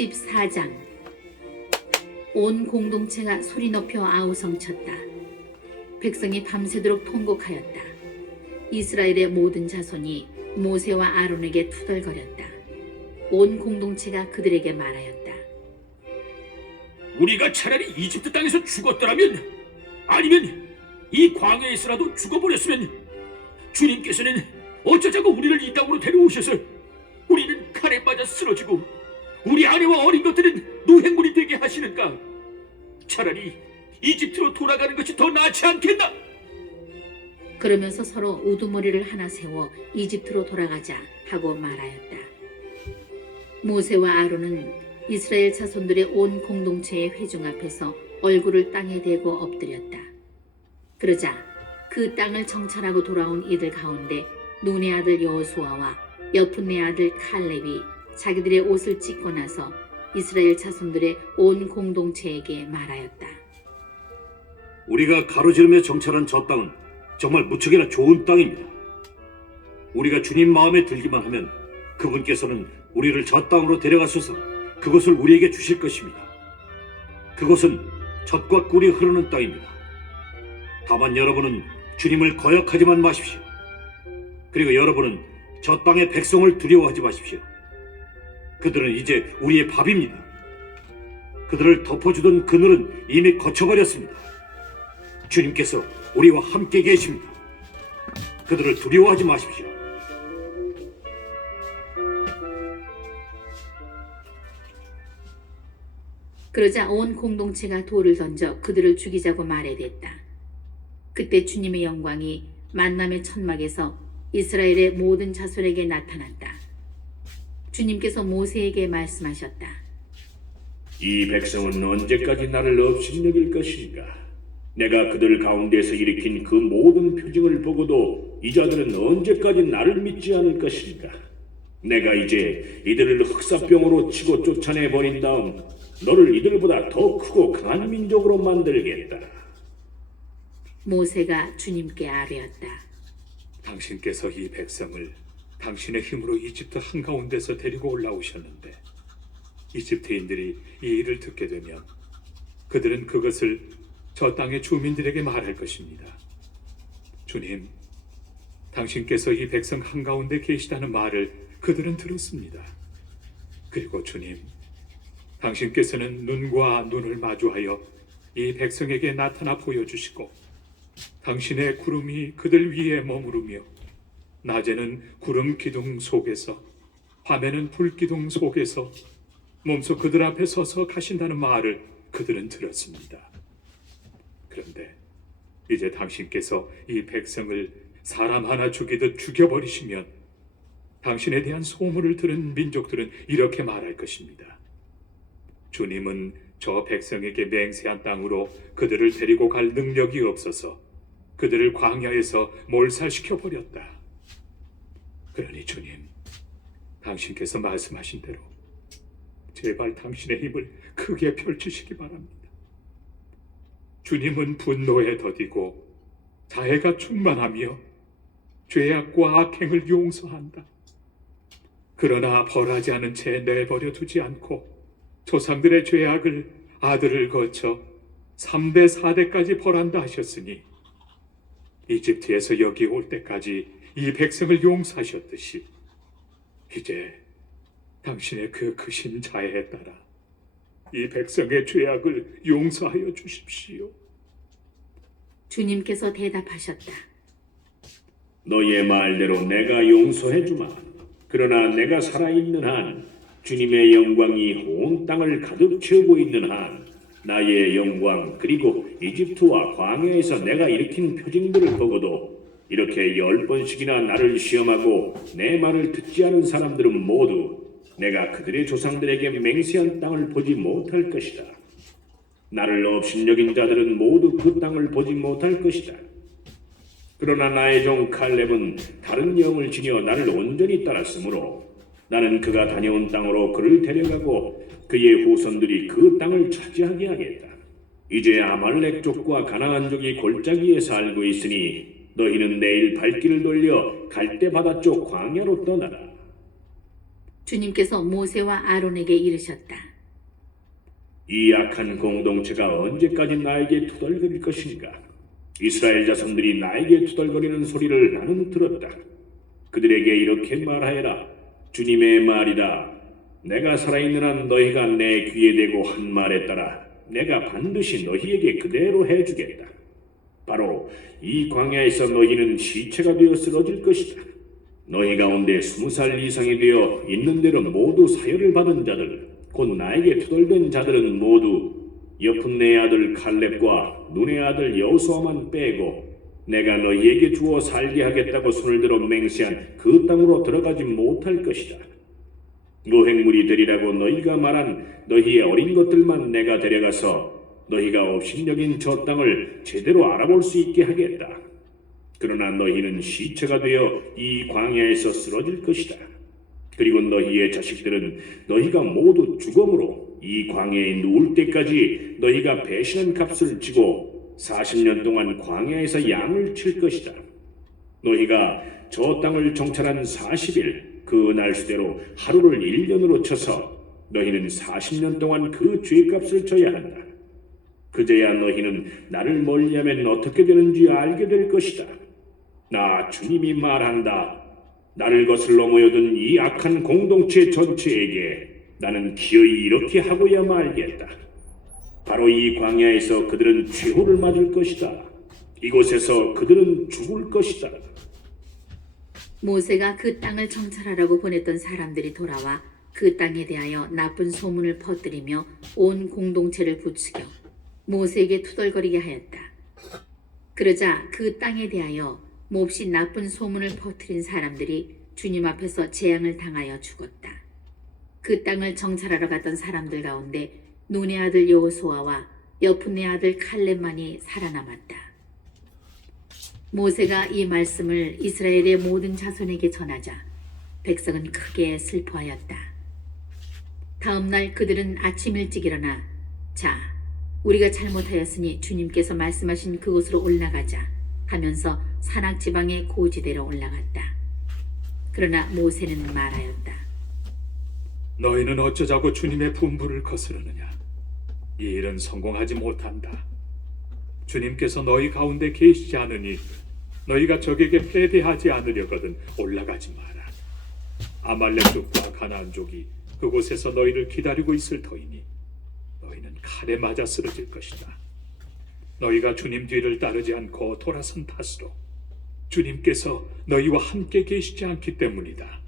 14장. 온 공동체가 소리 높여 아우성쳤다. 백성이 밤새도록 통곡하였다. 이스라엘의 모든 자손이 모세와 아론에게 투덜거렸다. 온 공동체가 그들에게 말하였다. 우리가 차라리 이집트 땅에서 죽었더라면, 아니면 이 광야에서라도 죽어버렸으면, 주님께서는 어쩌자고 우리를 이 땅으로 데려오셔서 우리는 칼에 맞아 쓰러지고 우리 아내와 어린 것들은 노획물이 되게 하시는가? 차라리 이집트로 돌아가는 것이 더 낫지 않겠나? 그러면서 서로 우두머리를 하나 세워 이집트로 돌아가자 하고 말하였다. 모세와 아론은 이스라엘 자손들의 온 공동체의 회중 앞에서 얼굴을 땅에 대고 엎드렸다. 그러자 그 땅을 정찰하고 돌아온 이들 가운데 눈의 아들 여호수아와 여푼네 아들 칼렙이 자기들의 옷을 찢고 나서 이스라엘 자손들의 온 공동체에게 말하였다. 우리가 가로지르며 정찰한 저 땅은 정말 무척이나 좋은 땅입니다. 우리가 주님 마음에 들기만 하면 그분께서는 우리를 저 땅으로 데려가셔서 그것을 우리에게 주실 것입니다. 그것은 젖과 꿀이 흐르는 땅입니다. 다만 여러분은 주님을 거역하지만 마십시오. 그리고 여러분은 저 땅의 백성을 두려워하지 마십시오. 그들은 이제 우리의 밥입니다. 그들을 덮어주던 그늘은 이미 거쳐버렸습니다. 주님께서 우리와 함께 계십니다. 그들을 두려워하지 마십시오. 그러자 온 공동체가 돌을 던져 그들을 죽이자고 말해댔다. 그때 주님의 영광이 만남의 천막에서 이스라엘의 모든 자손에게 나타났다. 주님께서 모세에게 말씀하셨다. 이 백성은 언제까지 나를 업신여길 것인가? 내가 그들 가운데서 일으킨 그 모든 표징을 보고도 이 자들은 언제까지 나를 믿지 않을 것인가? 내가 이제 이들을 흑사병으로 치고 쫓아내버린 다음 너를 이들보다 더 크고 강한 민족으로 만들겠다. 모세가 주님께 아뢰었다. 당신께서 이 백성을 당신의 힘으로 이집트 한가운데서 데리고 올라오셨는데 이집트인들이 이 일을 듣게 되면 그들은 그것을 저 땅의 주민들에게 말할 것입니다. 주님, 당신께서 이 백성 한가운데 계시다는 말을 그들은 들었습니다. 그리고 주님, 당신께서는 눈과 눈을 마주하여 이 백성에게 나타나 보여주시고 당신의 구름이 그들 위에 머무르며 낮에는 구름 기둥 속에서 밤에는 불 기둥 속에서 몸소 그들 앞에 서서 가신다는 말을 그들은 들었습니다. 그런데 이제 당신께서 이 백성을 사람 하나 죽이듯 죽여버리시면 당신에 대한 소문을 들은 민족들은 이렇게 말할 것입니다. 주님은 저 백성에게 맹세한 땅으로 그들을 데리고 갈 능력이 없어서 그들을 광야에서 몰살시켜 버렸다. 그러니 주님, 당신께서 말씀하신 대로 제발 당신의 힘을 크게 펼치시기 바랍니다. 주님은 분노에 더디고 자애가 충만하며 죄악과 악행을 용서한다. 그러나 벌하지 않은 채 내버려 두지 않고 조상들의 죄악을 아들을 거쳐 3대 4대까지 벌한다 하셨으니 이집트에서 여기 올 때까지 이 백성을 용서하셨듯이 이제 당신의 그 크신 자애에 따라 이 백성의 죄악을 용서하여 주십시오. 주님께서 대답하셨다. 너의 말대로 내가 용서해주마. 그러나 내가 살아있는 한 주님의 영광이 온 땅을 가득 채우고 있는 한 나의 영광 그리고 이집트와 광야에서 내가 일으킨 표징들을 보고도 이렇게 10번씩이나 나를 시험하고 내 말을 듣지 않은 사람들은 모두 내가 그들의 조상들에게 맹세한 땅을 보지 못할 것이다. 나를 업신여긴 자들은 모두 그 땅을 보지 못할 것이다. 그러나 나의 종 칼렙은 다른 영을 지녀 나를 온전히 따랐으므로 나는 그가 다녀온 땅으로 그를 데려가고 그의 후손들이 그 땅을 차지하게 하겠다. 이제 아말렉족과 가나안족이 골짜기에 살고 있으니 너희는 내일 발길을 돌려 갈대 바다 쪽 광야로 떠나라. 주님께서 모세와 아론에게 이르셨다. 이 악한 공동체가 언제까지 나에게 투덜거릴 것인가? 이스라엘 자손들이 나에게 투덜거리는 소리를 나는 들었다. 그들에게 이렇게 말하여라. 주님의 말이다. 내가 살아있는 한 너희가 내 귀에 대고 한 말에 따라 내가 반드시 너희에게 그대로 해주겠다. 바로 이 광야에서 너희는 시체가 되어 쓰러질 것이다. 너희 가운데 20살 이상이 되어 있는 대로 모두 사혈을 받은 자들, 곧 나에게 투덜댄 자들은 모두 여푼네 아들 칼렙과 눈의 아들 여호수아만 빼고 내가 너희에게 주어 살게 하겠다고 손을 들어 맹세한 그 땅으로 들어가지 못할 것이다. 노획물이 되리라고 너희가 말한 너희의 어린 것들만 내가 데려가서 너희가 업신여긴 저 땅을 제대로 알아볼 수 있게 하겠다. 그러나 너희는 시체가 되어 이 광야에서 쓰러질 것이다. 그리고 너희의 자식들은 너희가 모두 죽음으로 이 광야에 누울 때까지 너희가 배신한 값을 지고 40년 동안 광야에서 양을 칠 것이다. 너희가 저 땅을 정찰한 40일 그 날수대로 하루를 1년으로 쳐서 너희는 40년 동안 그 죄값을 져야 한다. 그제야 너희는 나를 멀리하면 어떻게 되는지 알게 될 것이다. 나 주님이 말한다. 나를 거슬러 모여든 이 악한 공동체 전체에게 나는 기어이 이렇게 하고야 말겠다. 바로 이 광야에서 그들은 최후를 맞을 것이다. 이곳에서 그들은 죽을 것이다. 모세가 그 땅을 정찰하라고 보냈던 사람들이 돌아와 그 땅에 대하여 나쁜 소문을 퍼뜨리며 온 공동체를 부추겨 모세에게 투덜거리게 하였다. 그러자 그 땅에 대하여 몹시 나쁜 소문을 퍼뜨린 사람들이 주님 앞에서 재앙을 당하여 죽었다. 그 땅을 정찰하러 갔던 사람들 가운데 눈의 아들 여호수아와 여푼네 아들 칼렙만이 살아남았다. 모세가 이 말씀을 이스라엘의 모든 자손에게 전하자 백성은 크게 슬퍼하였다. 다음 날 그들은 아침 일찍 일어나 자, 우리가 잘못하였으니 주님께서 말씀하신 그곳으로 올라가자 하면서 산악지방의 고지대로 올라갔다. 그러나 모세는 말하였다. 너희는 어쩌자고 주님의 분부를 거스르느냐? 이 일은 성공하지 못한다. 주님께서 너희 가운데 계시지 않으니 너희가 적에게 패배하지 않으려거든 올라가지 마라. 아말렉족과 가나안족이 그곳에서 너희를 기다리고 있을 터이니 너희는 칼에 맞아 쓰러질 것이다. 너희가 주님 뒤를 따르지 않고 돌아선 탓으로 주님께서 너희와 함께 계시지 않기 때문이다.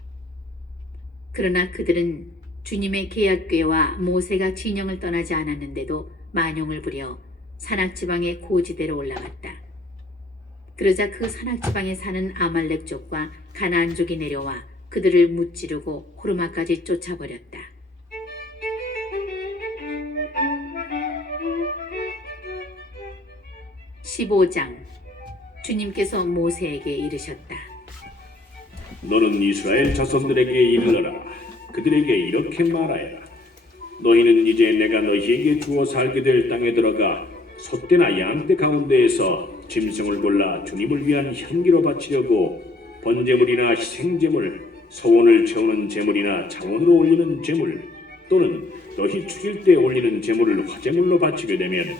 그러나 그들은 주님의 계약궤와 모세가 진영을 떠나지 않았는데도 만용을 부려 산악지방의 고지대로 올라갔다. 그러자 그 산악지방에 사는 아말렉족과 가나안족이 내려와 그들을 무찌르고 호르마까지 쫓아버렸다. (15장) 주님께서 모세에게 이르셨다. 너는 이스라엘 자손들에게 이르러라. 그들에게 이렇게 말하여라. 너희는 이제 내가 너희에게 주어 살게 될 땅에 들어가 소떼나 양떼 가운데에서 짐승을 골라 주님을 위한 향기로 바치려고 번제물이나 희생제물, 소원을 채우는 제물이나 장원으로 올리는 제물 또는 너희 죽일 때 올리는 제물을 화제물로 바치게 되면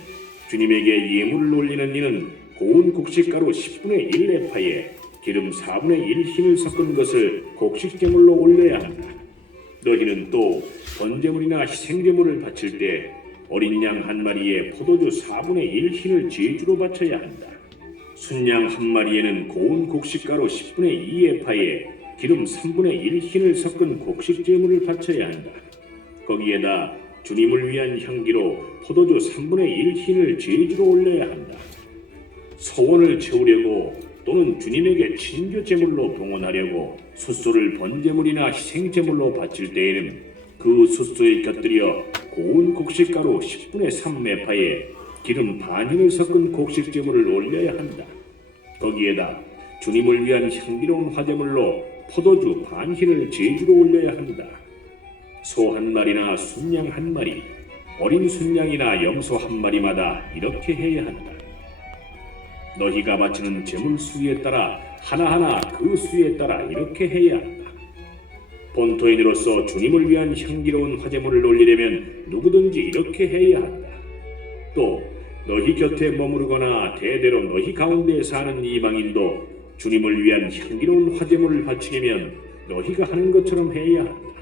주님에게 예물을 올리는 이는 고운 곡식가루 10분의 1에파에 기름 4분의 1 흰을 섞은 것을 곡식제물로 올려야 한다. 너희는 또 번제물이나 희생제물을 바칠 때 어린 양 한 마리에 포도주 4분의 1 흰을 제주로 바쳐야 한다. 순양 한 마리에는 고운 곡식가루 10분의 2에파에 기름 3분의 1 흰을 섞은 곡식제물을 바쳐야 한다. 거기에다 주님을 위한 향기로 포도주 3분의 1 흰을 제주로 올려야 한다. 소원을 채우려고 또는 주님에게 친교 제물로 봉헌하려고 숫소를 번제물이나 희생제물로 바칠 때에는 그 숫소에 곁들여 고운 곡식가루 10분의 3에파에 기름 반흰을 섞은 곡식제물을 올려야 한다. 거기에다 주님을 위한 향기로운 화제물로 포도주 반흰을 제주로 올려야 한다. 소 한 마리나 순양 한 마리, 어린 순양이나 염소 한 마리마다 이렇게 해야 한다. 너희가 바치는 제물 수에 따라 하나하나 그 수에 따라 이렇게 해야 한다. 본토인으로서 주님을 위한 향기로운 화제물을 올리려면 누구든지 이렇게 해야 한다. 또 너희 곁에 머무르거나 대대로 너희 가운데 사는 이방인도 주님을 위한 향기로운 화제물을 바치려면 너희가 하는 것처럼 해야 한다.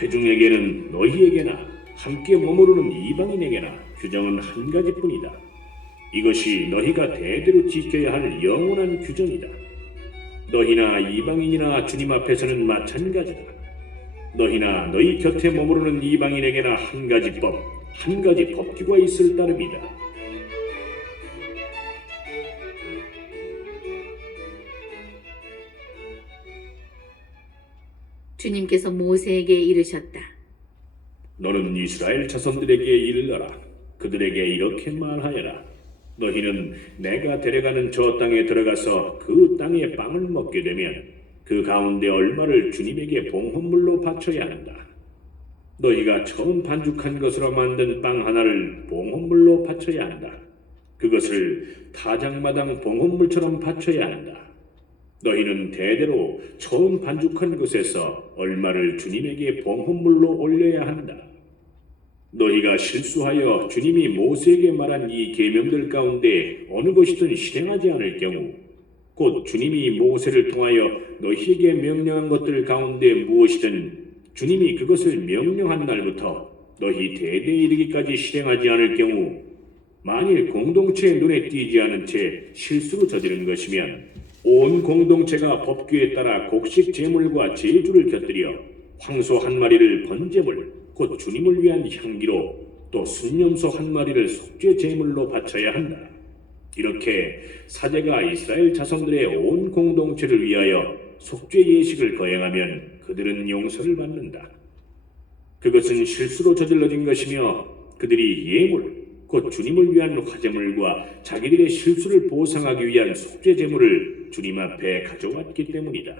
회중에게는 너희에게나 함께 머무르는 이방인에게나 규정은 한 가지뿐이다. 이것이 너희가 대대로 지켜야 할 영원한 규정이다. 너희나 이방인이나 주님 앞에서는 마찬가지다. 너희나 너희 곁에 머무르는 이방인에게나 한 가지 법, 한 가지 법규가 있을 따름이다. 주님께서 모세에게 이르셨다. 너는 이스라엘 자손들에게 이르러라. 그들에게 이렇게 말하여라. 너희는 내가 데려가는 저 땅에 들어가서 그 땅의 빵을 먹게 되면 그 가운데 얼마를 주님에게 봉헌물로 바쳐야 한다. 너희가 처음 반죽한 것으로 만든 빵 하나를 봉헌물로 바쳐야 한다. 그것을 타작마당 봉헌물처럼 바쳐야 한다. 너희는 대대로 처음 반죽한 것에서 얼마를 주님에게 봉헌물로 올려야 한다. 너희가 실수하여 주님이 모세에게 말한 이 계명들 가운데 어느 것이든 실행하지 않을 경우 곧 주님이 모세를 통하여 너희에게 명령한 것들 가운데 무엇이든 주님이 그것을 명령한 날부터 너희 대대에 이르기까지 실행하지 않을 경우 만일 공동체의 눈에 띄지 않은 채 실수로 저지른 것이면 온 공동체가 법규에 따라 곡식 제물과 제주를 곁들여 황소 한 마리를 번제물 곧 주님을 위한 향기로 또 순념소 한 마리를 속죄 제물로 바쳐야 한다. 이렇게 사제가 이스라엘 자손들의 온 공동체를 위하여 속죄 예식을 거행하면 그들은 용서를 받는다. 그것은 실수로 저질러진 것이며 그들이 예물 곧 주님을 위한 화제물과 자기들의 실수를 보상하기 위한 속죄 제물을 주님 앞에 가져왔기 때문이다.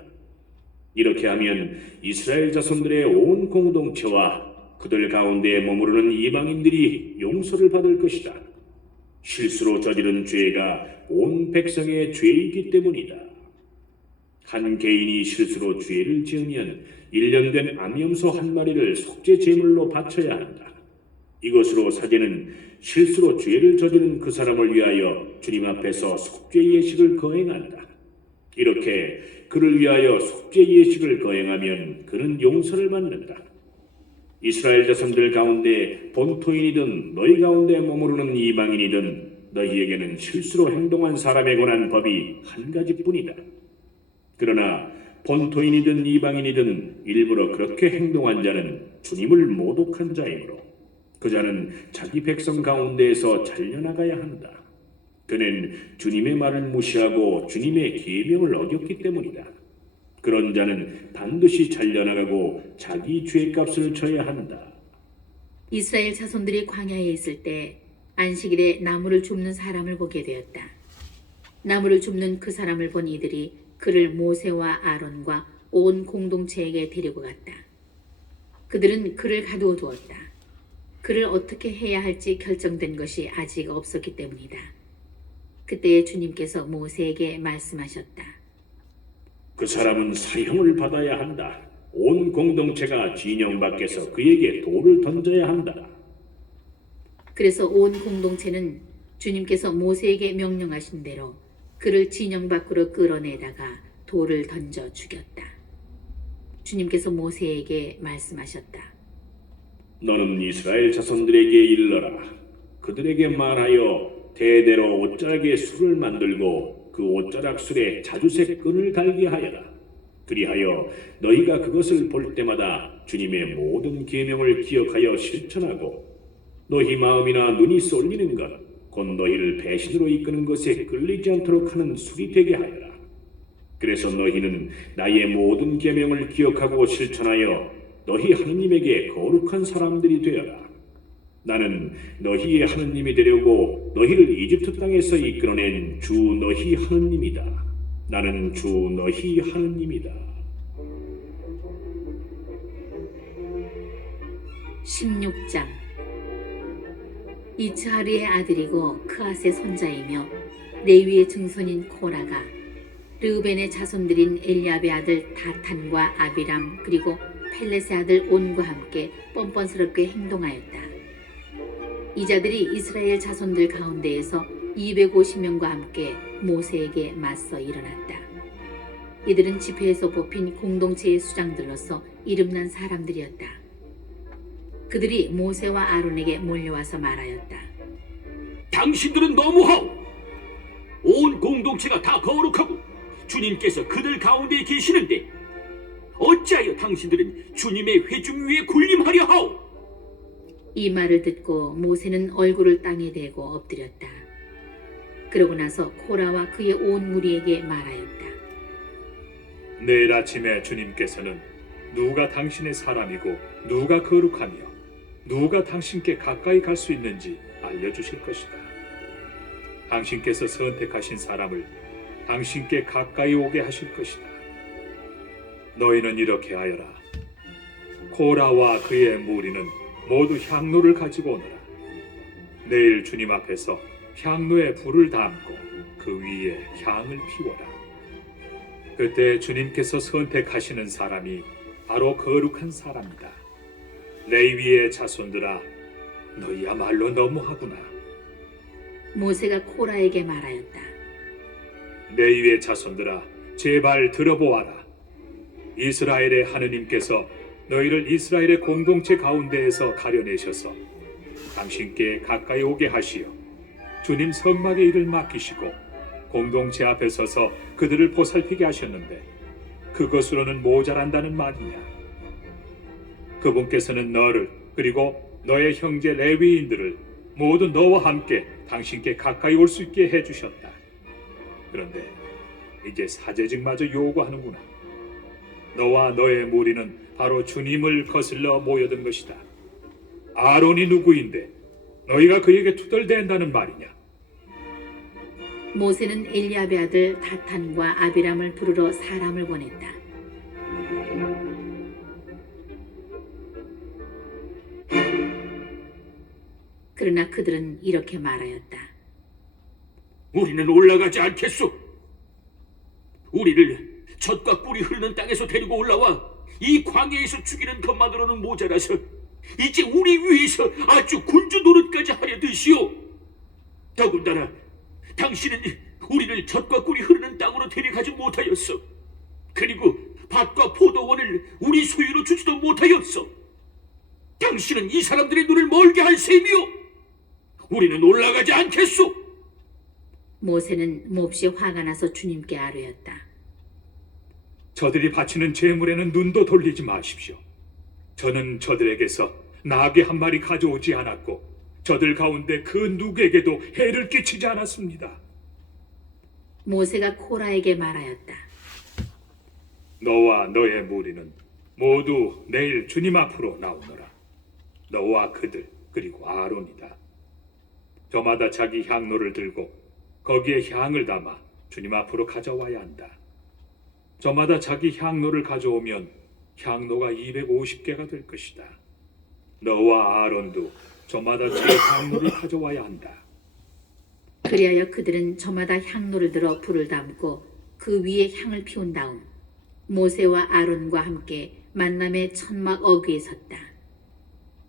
이렇게 하면 이스라엘 자손들의 온 공동체와 그들 가운데 머무르는 이방인들이 용서를 받을 것이다. 실수로 저지른 죄가 온 백성의 죄이기 때문이다. 한 개인이 실수로 죄를 지으면 1년 된 암염소 한 마리를 속죄 제물로 바쳐야 한다. 이것으로 사제는 실수로 죄를 저지른 그 사람을 위하여 주님 앞에서 속죄 예식을 거행한다. 이렇게 그를 위하여 속죄 예식을 거행하면 그는 용서를 받는다. 이스라엘 자손들 가운데 본토인이든 너희 가운데 머무르는 이방인이든 너희에게는 실수로 행동한 사람에 관한 법이 한 가지뿐이다. 그러나 본토인이든 이방인이든 일부러 그렇게 행동한 자는 주님을 모독한 자이므로 그 자는 자기 백성 가운데에서 잘려나가야 한다. 그는 주님의 말을 무시하고 주님의 계명을 어겼기 때문이다. 그런 자는 반드시 잘려나가고 자기 죄값을 져야 한다. 이스라엘 자손들이 광야에 있을 때 안식일에 나무를 줍는 사람을 보게 되었다. 나무를 줍는 그 사람을 본 이들이 그를 모세와 아론과 온 공동체에게 데리고 갔다. 그들은 그를 가두어 두었다. 그를 어떻게 해야 할지 결정된 것이 아직 없었기 때문이다. 그때 주님께서 모세에게 말씀하셨다. 그 사람은 사형을 받아야 한다. 온 공동체가 진영 밖에서 그에게 돌을 던져야 한다. 그래서 온 공동체는 주님께서 모세에게 명령하신 대로 그를 진영 밖으로 끌어내다가 돌을 던져 죽였다. 주님께서 모세에게 말씀하셨다. 너는 이스라엘 자손들에게 일러라. 그들에게 말하여 대대로 옷자락에 술을 만들고 그 옷자락 술에 자주색 끈을 달게 하여라. 그리하여 너희가 그것을 볼 때마다 주님의 모든 계명을 기억하여 실천하고 너희 마음이나 눈이 쏠리는 것 곧 너희를 배신으로 이끄는 것에 끌리지 않도록 하는 술이 되게 하여라. 그래서 너희는 나의 모든 계명을 기억하고 실천하여 너희 하느님에게 거룩한 사람들이 되어라. 나는 너희의 하느님이 되려고 너희를 이집트 땅에서 이끌어낸 주 너희 하느님이다. 나는 주 너희 하느님이다. 16장 이츠하르의 아들이고 크앗의 손자이며 레위의 증손인 코라가 르우벤의 자손들인 엘리압의 아들 다탄과 아비람 그리고 펠렛의 아들 온과 함께 뻔뻔스럽게 행동하였다. 이 자들이 이스라엘 자손들 가운데에서 250명과 함께 모세에게 맞서 일어났다. 이들은 집회에서 뽑힌 공동체의 수장들로서 이름난 사람들이었다. 그들이 모세와 아론에게 몰려와서 말하였다. 당신들은 너무하오. 온 공동체가 다 거룩하고 주님께서 그들 가운데 계시는데 어찌하여 당신들은 주님의 회중 위에 군림하려 하오? 이 말을 듣고 모세는 얼굴을 땅에 대고 엎드렸다. 그러고 나서 코라와 그의 온 무리에게 말하였다. 내일 아침에 주님께서는 누가 당신의 사람이고 누가 거룩하며 누가 당신께 가까이 갈 수 있는지 알려주실 것이다. 당신께서 선택하신 사람을 당신께 가까이 오게 하실 것이다. 너희는 이렇게 하여라. 코라와 그의 무리는 모두 향로를 가지고 오너라. 내일 주님 앞에서 향로에 불을 담고 그 위에 향을 피워라. 그때 주님께서 선택하시는 사람이 바로 거룩한 사람이다. 레위의 자손들아, 너희야말로 너무하구나. 모세가 코라에게 말하였다. 레위의 자손들아, 제발 들어보아라. 이스라엘의 하느님께서 너희를 이스라엘의 공동체 가운데에서 가려내셔서 당신께 가까이 오게 하시어 주님 성막의 일을 맡기시고 공동체 앞에 서서 그들을 보살피게 하셨는데 그것으로는 모자란다는 말이냐? 그분께서는 너를 그리고 너의 형제 레위인들을 모두 너와 함께 당신께 가까이 올 수 있게 해주셨다. 그런데 이제 사제직마저 요구하는구나. 너와 너의 무리는 바로 주님을 거슬러 모여든 것이다. 아론이 누구인데 너희가 그에게 투덜댄다는 말이냐? 모세는 엘리압의 아들 다탄과 아비람을 부르러 사람을 보냈다. 그러나 그들은 이렇게 말하였다. 우리는 올라가지 않겠소. 우리를 젖과 꿀이 흐르는 땅에서 데리고 올라와 이 광야에서 죽이는 것만으로는 모자라서 이제 우리 위해서 아주 군주 노릇까지 하려 드시오. 더군다나 당신은 우리를 젖과 꿀이 흐르는 땅으로 데려가지 못하였어. 그리고 밭과 포도원을 우리 소유로 주지도 못하였어. 당신은 이 사람들의 눈을 멀게 할 셈이오. 우리는 올라가지 않겠소. 모세는 몹시 화가 나서 주님께 아뢰었다. 저들이 바치는 제물에는 눈도 돌리지 마십시오. 저는 저들에게서 나귀 한 마리 가져오지 않았고 저들 가운데 그 누구에게도 해를 끼치지 않았습니다. 모세가 코라에게 말하였다. 너와 너의 무리는 모두 내일 주님 앞으로 나오너라. 너와 그들 그리고 아론이다. 저마다 자기 향로를 들고 거기에 향을 담아 주님 앞으로 가져와야 한다. 저마다 자기 향로를 가져오면 향로가 250개가 될 것이다. 너와 아론도 저마다 제 향로를 가져와야 한다. 그리하여 그들은 저마다 향로를 들어 불을 담고 그 위에 향을 피운 다음 모세와 아론과 함께 만남의 천막 어귀에 섰다.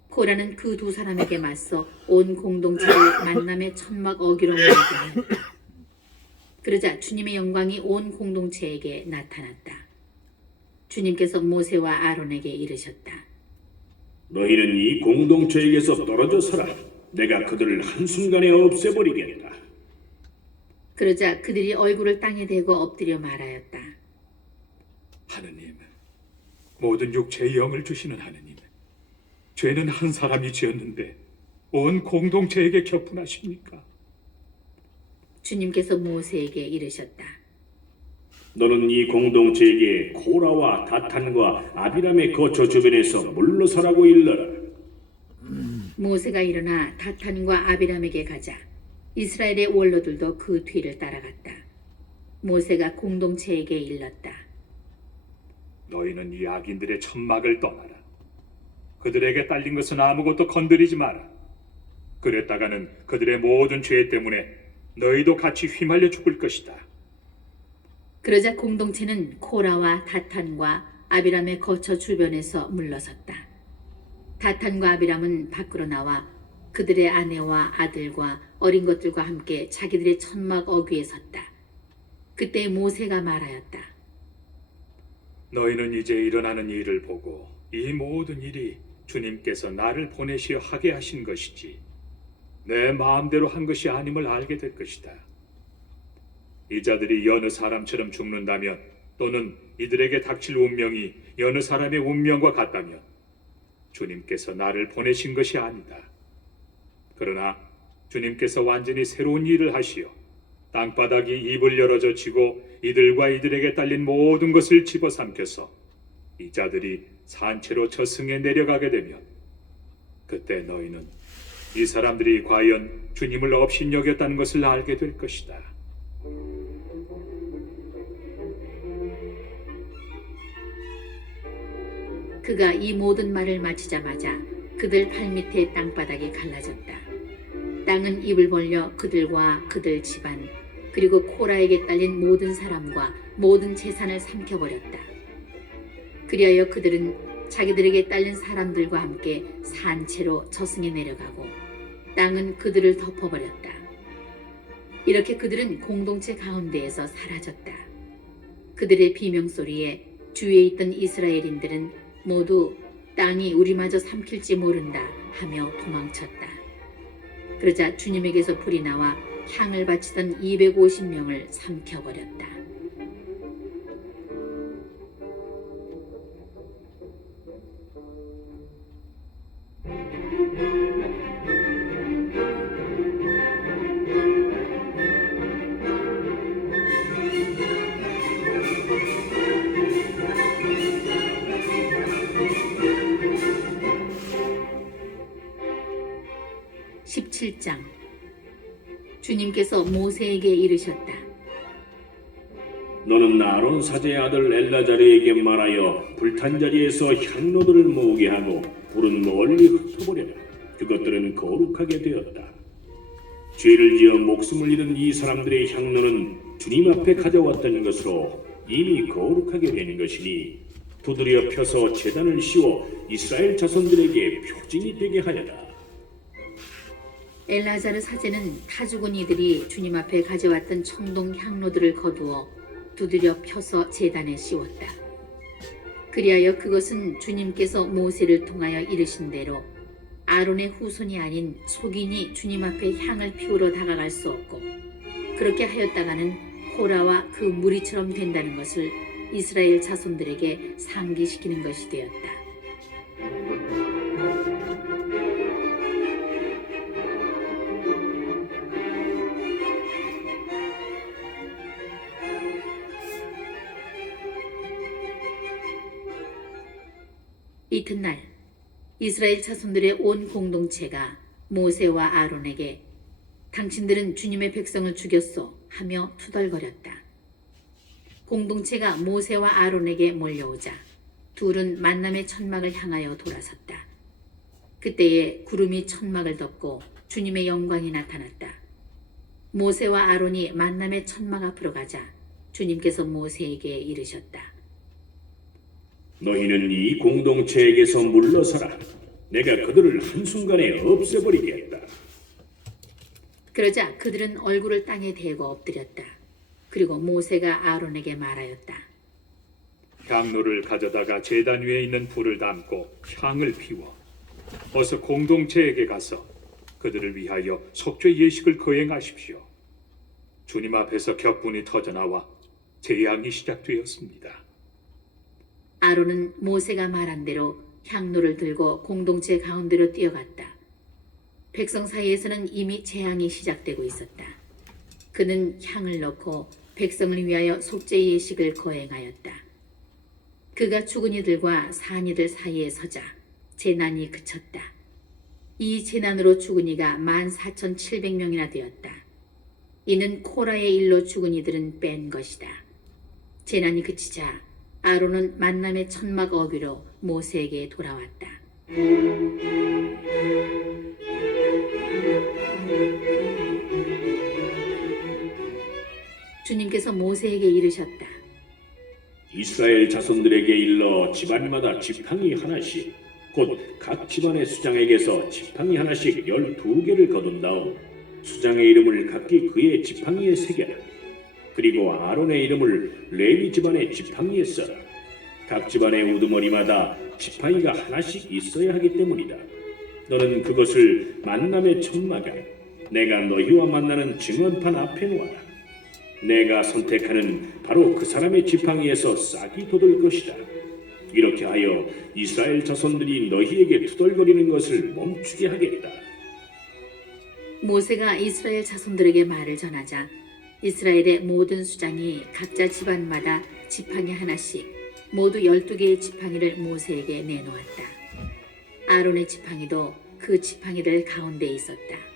코라는 그 두 사람에게 맞서 온 공동체를 만남의 천막 어귀로 몰게 하였다. 그러자 주님의 영광이 온 공동체에게 나타났다. 주님께서 모세와 아론에게 이르셨다. 너희는 이 공동체에게서 떨어져 서라. 내가 그들을 한순간에 없애버리겠다. 그러자 그들이 얼굴을 땅에 대고 엎드려 말하였다. 하느님, 모든 육체의 영을 주시는 하느님, 죄는 한 사람이 지었는데 온 공동체에게 격분하십니까? 주님께서 모세에게 이르셨다. 너는 이 공동체에게 코라와 다탄과 아비람의 거처 주변에서 물러서라고 일러라. 모세가 일어나 다탄과 아비람에게 가자 이스라엘의 원로들도 그 뒤를 따라갔다. 모세가 공동체에게 일렀다. 너희는 이 악인들의 천막을 떠나라. 그들에게 딸린 것은 아무것도 건드리지 마라. 그랬다가는 그들의 모든 죄 때문에 너희도 같이 휘말려 죽을 것이다. 그러자 공동체는 코라와 다탄과 아비람의 거처 주변에서 물러섰다. 다탄과 아비람은 밖으로 나와 그들의 아내와 아들과 어린 것들과 함께 자기들의 천막 어귀에 섰다. 그때 모세가 말하였다. 너희는 이제 일어나는 일을 보고 이 모든 일이 주님께서 나를 보내시어 하게 하신 것이지 내 마음대로 한 것이 아님을 알게 될 것이다. 이 자들이 여느 사람처럼 죽는다면 또는 이들에게 닥칠 운명이 여느 사람의 운명과 같다면 주님께서 나를 보내신 것이 아니다. 그러나 주님께서 완전히 새로운 일을 하시어 땅바닥이 입을 열어져 지고 이들과 이들에게 딸린 모든 것을 집어삼켜서 이 자들이 산채로 저승에 내려가게 되면 그때 너희는 이 사람들이 과연 주님을 업신여겼다는 것을 알게 될 것이다. 그가 이 모든 말을 마치자마자 그들 발밑에 땅바닥이 갈라졌다. 땅은 입을 벌려 그들과 그들 집안 그리고 코라에게 딸린 모든 사람과 모든 재산을 삼켜버렸다. 그리하여 그들은 자기들에게 딸린 사람들과 함께 산채로 저승에 내려가고 땅은 그들을 덮어버렸다. 이렇게 그들은 공동체 가운데에서 사라졌다. 그들의 비명소리에 주위에 있던 이스라엘인들은 모두 땅이 우리마저 삼킬지 모른다 하며 도망쳤다. 그러자 주님에게서 불이 나와 향을 바치던 250명을 삼켜버렸다. (17장) 주님께서 모세에게 이르셨다. 너는 아론 사제의 아들 엘라자르에게 말하여 불탄 자리에서 향로들을 모으게 하고 불은 멀리 흩어버려라. 그것들은 거룩하게 되었다. 죄를 지어 목숨을 잃은 이 사람들의 향로는 주님 앞에 가져왔던 것으로 이미 거룩하게 되는 것이니 두드려 펴서 제단을 씌워 이스라엘 자손들에게 표징이 되게 하여라. 엘라자르 사제는 타 죽은 이들이 주님 앞에 가져왔던 청동 향로들을 거두어 두드려 펴서 제단에 씌웠다. 그리하여 그것은 주님께서 모세를 통하여 이르신 대로 아론의 후손이 아닌 속인이 주님 앞에 향을 피우러 다가갈 수 없고 그렇게 하였다가는 코라와 그 무리처럼 된다는 것을 이스라엘 자손들에게 상기시키는 것이 되었다. 이튿날 이스라엘 자손들의 온 공동체가 모세와 아론에게 당신들은 주님의 백성을 죽였소 하며 투덜거렸다. 공동체가 모세와 아론에게 몰려오자 둘은 만남의 천막을 향하여 돌아섰다. 그때에 구름이 천막을 덮고 주님의 영광이 나타났다. 모세와 아론이 만남의 천막 앞으로 가자 주님께서 모세에게 이르셨다. 너희는 이 공동체에게서 물러서라. 내가 그들을 한순간에 없애버리겠다. 그러자 그들은 얼굴을 땅에 대고 엎드렸다. 그리고 모세가 아론에게 말하였다. 향로를 가져다가 제단 위에 있는 불을 담고 향을 피워 어서 공동체에게 가서 그들을 위하여 속죄 예식을 거행하십시오. 주님 앞에서 격분이 터져나와 재앙이 시작되었습니다. 아론은 모세가 말한 대로 향로를 들고 공동체 가운데로 뛰어갔다. 백성 사이에서는 이미 재앙이 시작되고 있었다. 그는 향을 넣고 백성을 위하여 속죄 예식을 거행하였다. 그가 죽은 이들과 산 이들 사이에 서자 재난이 그쳤다. 이 재난으로 죽은 이가 14,700명이나 되었다. 이는 코라의 일로 죽은 이들은 뺀 것이다. 재난이 그치자 아론은 만남의 천막 어귀로 모세에게 돌아왔다. 주님께서 주님께서 모세에게 이르셨다. 이스라엘 자손들에게 일러 집안마다 지팡이 하나씩 곧 각 집안의 수장에게서 지팡이 하나씩 12개를 거둔 다음 수장의 이름을 각기 그의 지팡이에 새겨라. 그리고 아론의 이름을 레위 집안의 지팡이에 써라. 각 집안의 우두머리마다 지팡이가 하나씩 있어야 하기 때문이다. 너는 그것을 만남의 천막에 내가 너희와 만나는 증언판 앞에 놓아라. 내가 선택하는 바로 그 사람의 지팡이에서 싹이 돋을 것이다. 이렇게 하여 이스라엘 자손들이 너희에게 투덜거리는 것을 멈추게 하겠다. 모세가 이스라엘 자손들에게 말을 전하자 이스라엘의 모든 수장이 각자 집안마다 지팡이 하나씩 모두 12개의 지팡이를 모세에게 내놓았다. 아론의 지팡이도 그 지팡이들 가운데 있었다.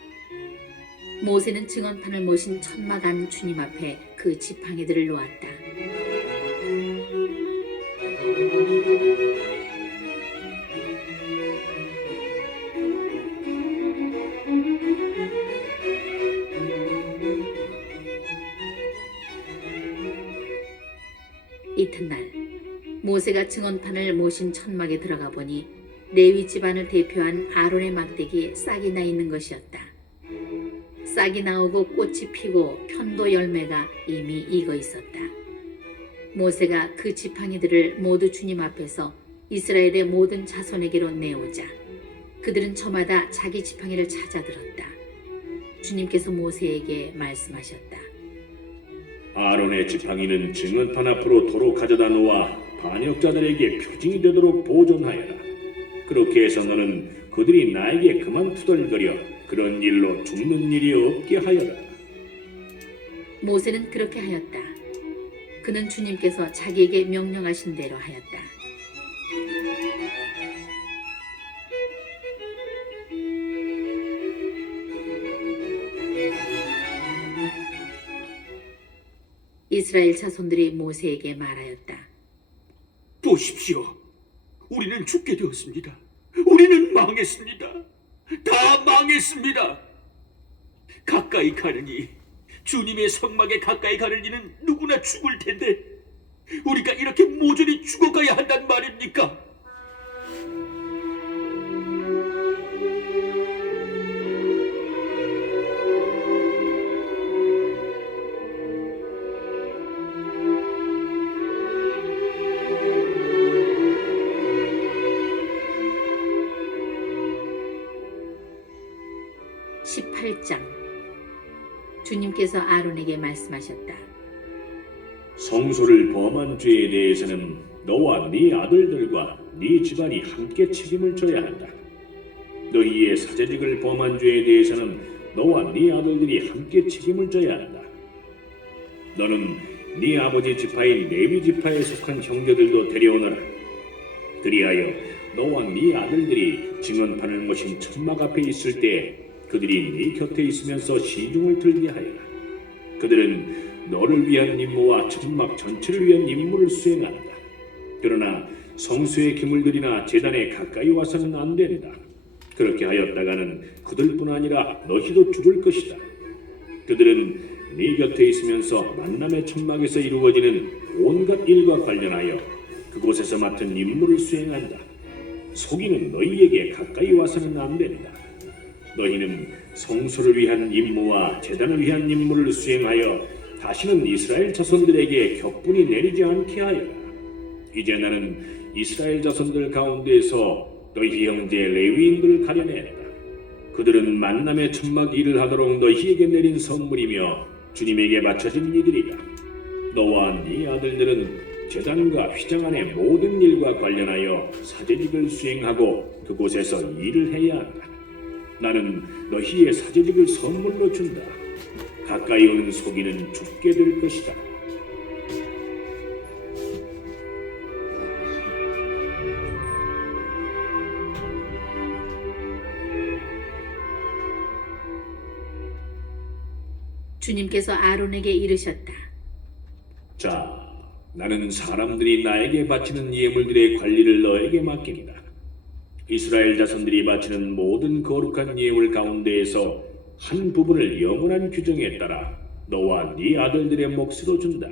모세는 증언판을 모신 천막 안 주님 앞에 그 지팡이들을 놓았다. 이튿날 모세가 증언판을 모신 천막에 들어가 보니 레위 집안을 대표한 아론의 막대기에 싹이 나 있는 것이었다. 싹이 나오고 꽃이 피고 편도 열매가 이미 익어 있었다. 모세가 그 지팡이들을 모두 주님 앞에서 이스라엘의 모든 자손에게로 내오자 그들은 저마다 자기 지팡이를 찾아 들었다. 주님께서 모세에게 말씀하셨다. 아론의 지팡이는 증언판 앞으로 도로 가져다 놓아 반역자들에게 표징이 되도록 보존하여라. 그렇게 해서 너는 그들이 나에게 그만 투덜거려 그런 일로 죽는 일이 없게 하여라. 모세는 그렇게 하였다. 그는 주님께서 자기에게 명령하신 대로 하였다. 이스라엘 자손들이 모세에게 말하였다. 보십시오. 우리는 죽게 되었습니다. 우리는 망했습니다. 다 망했습니다. 가까이 가느니 주님의 성막에 가까이 가는 이는 누구나 죽을 텐데 우리가 이렇게 모조리 죽어가야 한단 말입니까? 주님께서 아론에게 말씀하셨다. 성소를 범한 죄에 대해서는 너와 네 아들들과 네 집안이 함께 책임을 져야 한다. 너희의 사제직을 범한 죄에 대해서는 너와 네 아들들이 함께 책임을 져야 한다. 너는 네 아버지 지파인 레위 지파에 속한 형제들도 데려오너라. 그리하여 너와 네 아들들이 증언판을 모신 천막 앞에 있을 때 그들이 네 곁에 있으면서 시중을 들게 하여라. 그들은 너를 위한 임무와 천막 전체를 위한 임무를 수행한다. 그러나 성수의 기물들이나 제단에 가까이 와서는 안 된다. 그렇게 하였다가는 그들뿐 아니라 너희도 죽을 것이다. 그들은 네 곁에 있으면서 만남의 천막에서 이루어지는 온갖 일과 관련하여 그곳에서 맡은 임무를 수행한다. 속이는 너희에게 가까이 와서는 안 된다. 너희는 성소를 위한 임무와 제단을 위한 임무를 수행하여 다시는 이스라엘 자손들에게 격분이 내리지 않게 하여라. 이제 나는 이스라엘 자손들 가운데에서 너희 형제 레위인들을 가려내었다. 그들은 만남의 천막 일을 하도록 너희에게 내린 선물이며 주님에게 바쳐진 이들이다. 너와 네 아들들은 제단과 휘장 안의 모든 일과 관련하여 사제직을 수행하고 그곳에서 일을 해야 한다. 나는 너희의 사제직을 선물로 준다. 가까이 오는 속이는 죽게 될 것이다. 주님께서 아론에게 이르셨다. 자, 나는 사람들이 나에게 바치는 예물들의 관리를 너에게 맡기리다. 이스라엘 자손들이 바치는 모든 거룩한 예물 가운데에서 한 부분을 영원한 규정에 따라 너와 네 아들들의 몫으로 준다.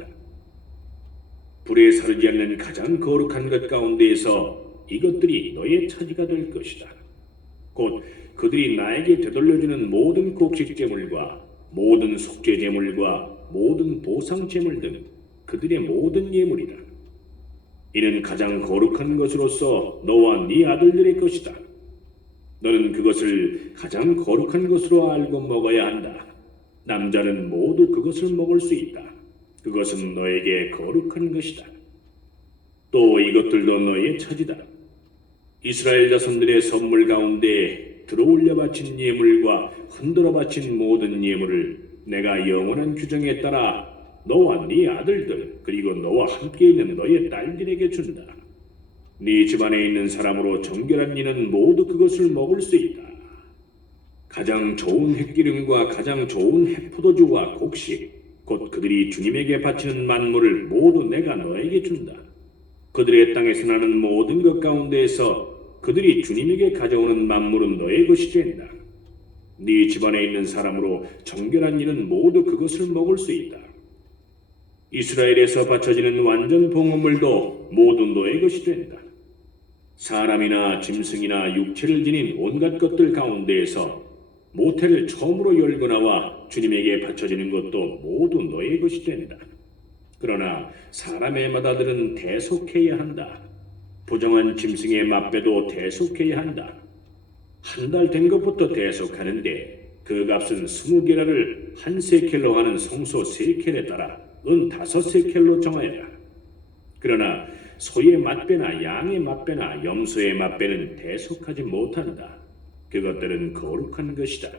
불에 사르지 않는 가장 거룩한 것 가운데에서 이것들이 너의 차지가 될 것이다. 곧 그들이 나에게 되돌려주는 모든 곡식 제물과 모든 속죄 제물과 모든 보상 제물 등 그들의 모든 예물이다. 이는 가장 거룩한 것으로서 너와 네 아들들의 것이다. 너는 그것을 가장 거룩한 것으로 알고 먹어야 한다. 남자는 모두 그것을 먹을 수 있다. 그것은 너에게 거룩한 것이다. 또 이것들도 너의 차지다. 이스라엘 자손들의 선물 가운데 들어올려 바친 예물과 흔들어 바친 모든 예물을 내가 영원한 규정에 따라 너와 네 아들들 그리고 너와 함께 있는 너의 딸들에게 준다. 네 집안에 있는 사람으로 정결한 이는 모두 그것을 먹을 수 있다. 가장 좋은 햇기름과 가장 좋은 햇포도주와 곡식 곧 그들이 주님에게 바치는 만물을 모두 내가 너에게 준다. 그들의 땅에서 나는 모든 것 가운데에서 그들이 주님에게 가져오는 만물은 너의 것이 된다. 네 집안에 있는 사람으로 정결한 이는 모두 그것을 먹을 수 있다. 이스라엘에서 바쳐지는 완전 봉헌물도 모두 너의 것이 된다. 사람이나 짐승이나 육체를 지닌 온갖 것들 가운데에서 모태를 처음으로 열고 나와 주님에게 바쳐지는 것도 모두 너의 것이 된다. 그러나 사람의 맏아들은 대속해야 한다. 부정한 짐승의 맏배도 대속해야 한다. 한 달 된 것부터 대속하는데 그 값은 20게라를 한 세켈로 하는 성소 세켈에 따라 은 5세켈로 정하여라. 그러나 소의 맏배나 양의 맏배나 염소의 맏배는 대속하지 못한다. 그것들은 거룩한 것이다.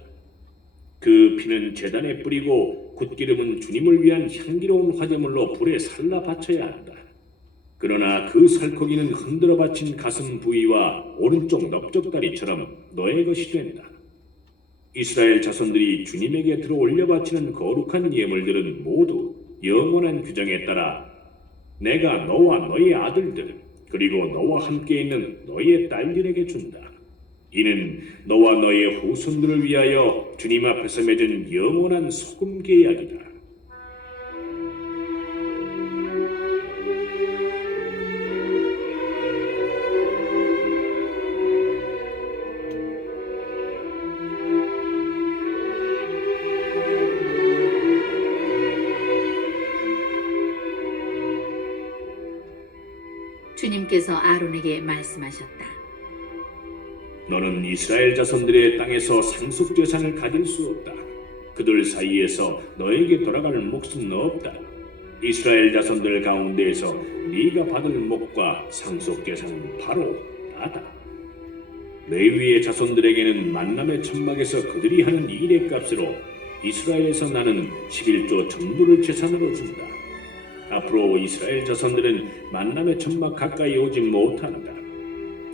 그 피는 제단에 뿌리고 굿기름은 주님을 위한 향기로운 화제물로 불에 살라 바쳐야 한다. 그러나 그 살코기는 흔들어 바친 가슴 부위와 오른쪽 넓적다리처럼 너의 것이 된다. 이스라엘 자손들이 주님에게 들어 올려 바치는 거룩한 예물들은 모두 영원한 규정에 따라 내가 너와 너의 아들들 그리고 너와 함께 있는 너의 딸들에게 준다. 이는 너와 너의 후손들을 위하여 주님 앞에서 맺은 영원한 소금 계약이다. 주님께서 아론에게 말씀하셨다. 너는 이스라엘 자손들의 땅에서 상속 재산을 가질 수 없다. 그들 사이에서 너에게 돌아갈 몫은 없다. 이스라엘 자손들 가운데에서 네가 받을 몫과 상속 재산은 바로 나다. 레위의 자손들에게는 만남의 천막에서 그들이 하는 일의 값으로 이스라엘에서 나는 11조 전부를 재산으로 준다. 앞으로 이스라엘 자손들은 만남의 천막 가까이 오지 못한다.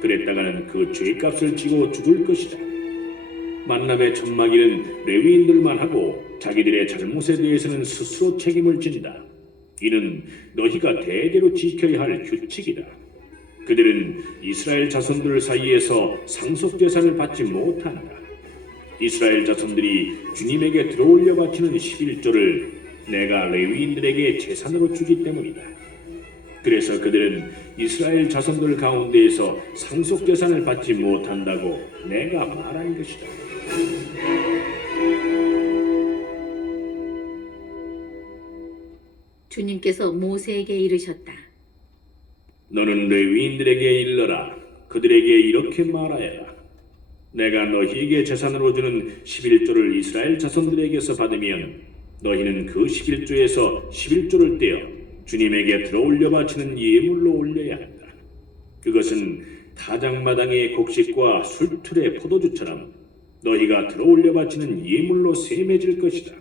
그랬다가는 그 죄값을 지고 죽을 것이다. 만남의 천막이는 레위인들만 하고 자기들의 잘못에 대해서는 스스로 책임을 진다. 이는 너희가 대대로 지켜야 할 규칙이다. 그들은 이스라엘 자손들 사이에서 상속재산을 받지 못한다. 이스라엘 자손들이 주님에게 들어올려 바치는 11조를 내가 레위인들에게 재산으로 주기 때문이다. 그래서 그들은 이스라엘 자손들 가운데에서 상속재산을 받지 못한다고 내가 말한 것이다. 주님께서 모세에게 이르셨다. 너는 레위인들에게 일러라. 그들에게 이렇게 말하여라. 내가 너희에게 재산으로 주는 11조를 이스라엘 자손들에게서 받으면 너희는 그 11조에서 11조를 떼어 주님에게 들어올려 바치는 예물로 올려야 한다. 그것은 타작마당의 곡식과 술틀의 포도주처럼 너희가 들어올려 바치는 예물로 셈해질 것이다.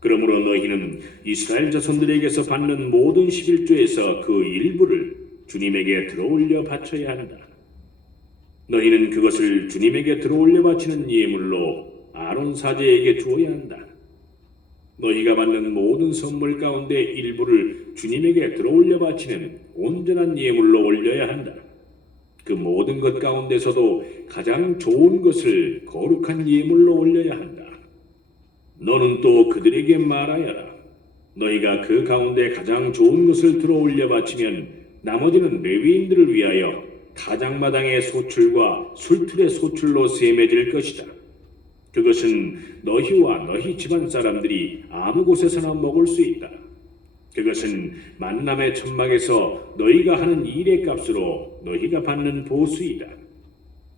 그러므로 너희는 이스라엘 자손들에게서 받는 모든 11조에서 그 일부를 주님에게 들어올려 바쳐야 한다. 너희는 그것을 주님에게 들어올려 바치는 예물로 아론 사제에게 주어야 한다. 너희가 받는 모든 선물 가운데 일부를 주님에게 들어올려 바치는 온전한 예물로 올려야 한다. 그 모든 것 가운데서도 가장 좋은 것을 거룩한 예물로 올려야 한다. 너는 또 그들에게 말하여라. 너희가 그 가운데 가장 좋은 것을 들어 올려 바치면 나머지는 레위인들을 위하여 가장마당의 소출과 술틀의 소출로 셈해질 것이다. 그것은 너희와 너희 집안 사람들이 아무 곳에서나 먹을 수 있다. 그것은 만남의 천막에서 너희가 하는 일의 값으로 너희가 받는 보수이다.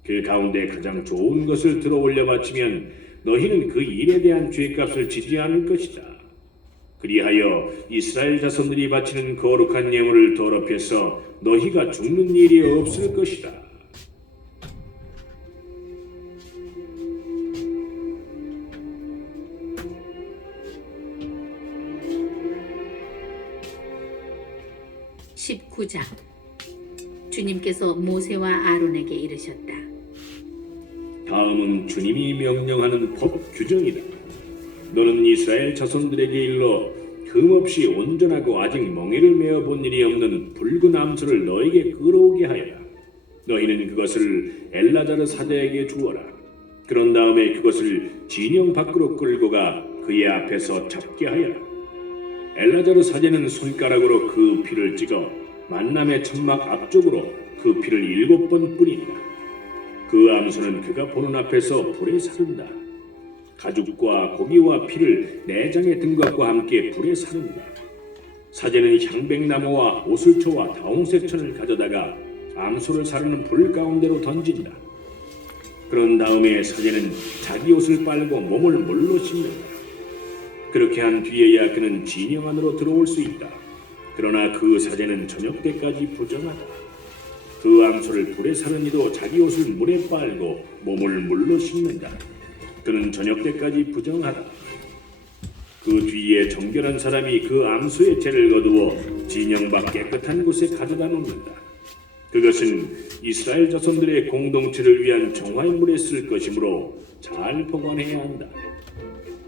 그 가운데 가장 좋은 것을 들어 올려 바치면 너희는 그 일에 대한 죄값을 지지 않을 것이다. 그리하여 이스라엘 자손들이 바치는 거룩한 예물을 더럽혀서 너희가 죽는 일이 없을 것이다. (19장) 주님께서 모세와 아론에게 이르셨다. 다음은 주님이 명령하는 법 규정이다. 너는 이스라엘 자손들에게 일러 흠없이 온전하고 아직 멍에를 메어 본 일이 없는 붉은 암소를 너에게 끌어오게 하여라. 너희는 그것을 엘라자르 사자에게 주어라. 그런 다음에 그것을 진영 밖으로 끌고 가 그의 앞에서 잡게 하여라. 엘라자르 사제는 손가락으로 그 피를 찍어 만남의 천막 앞쪽으로 그 피를 7번 뿌린다. 그 암소는 그가 보는 앞에서 불에 사른다. 가죽과 고기와 피를 내장의 등것과 함께 불에 사른다. 사제는 향백나무와 오슬초와 다홍색천을 가져다가 암소를 사르는 불 가운데로 던진다. 그런 다음에 사제는 자기 옷을 빨고 몸을 물로 씻는다. 그렇게 한 뒤에야 그는 진영 안으로 들어올 수 있다. 그러나 그 사제는 저녁 때까지 부정하다. 그 암소를 불에 사른 이도 자기 옷을 물에 빨고 몸을 물로 씻는다. 그는 저녁 때까지 부정하다. 그 뒤에 정결한 사람이 그 암소의 죄를 거두어 진영 밖 깨끗한 곳에 가져다 놓는다. 그것은 이스라엘 자손들의 공동체를 위한 정화의 물에 쓸 것이므로 잘 보관해야 한다.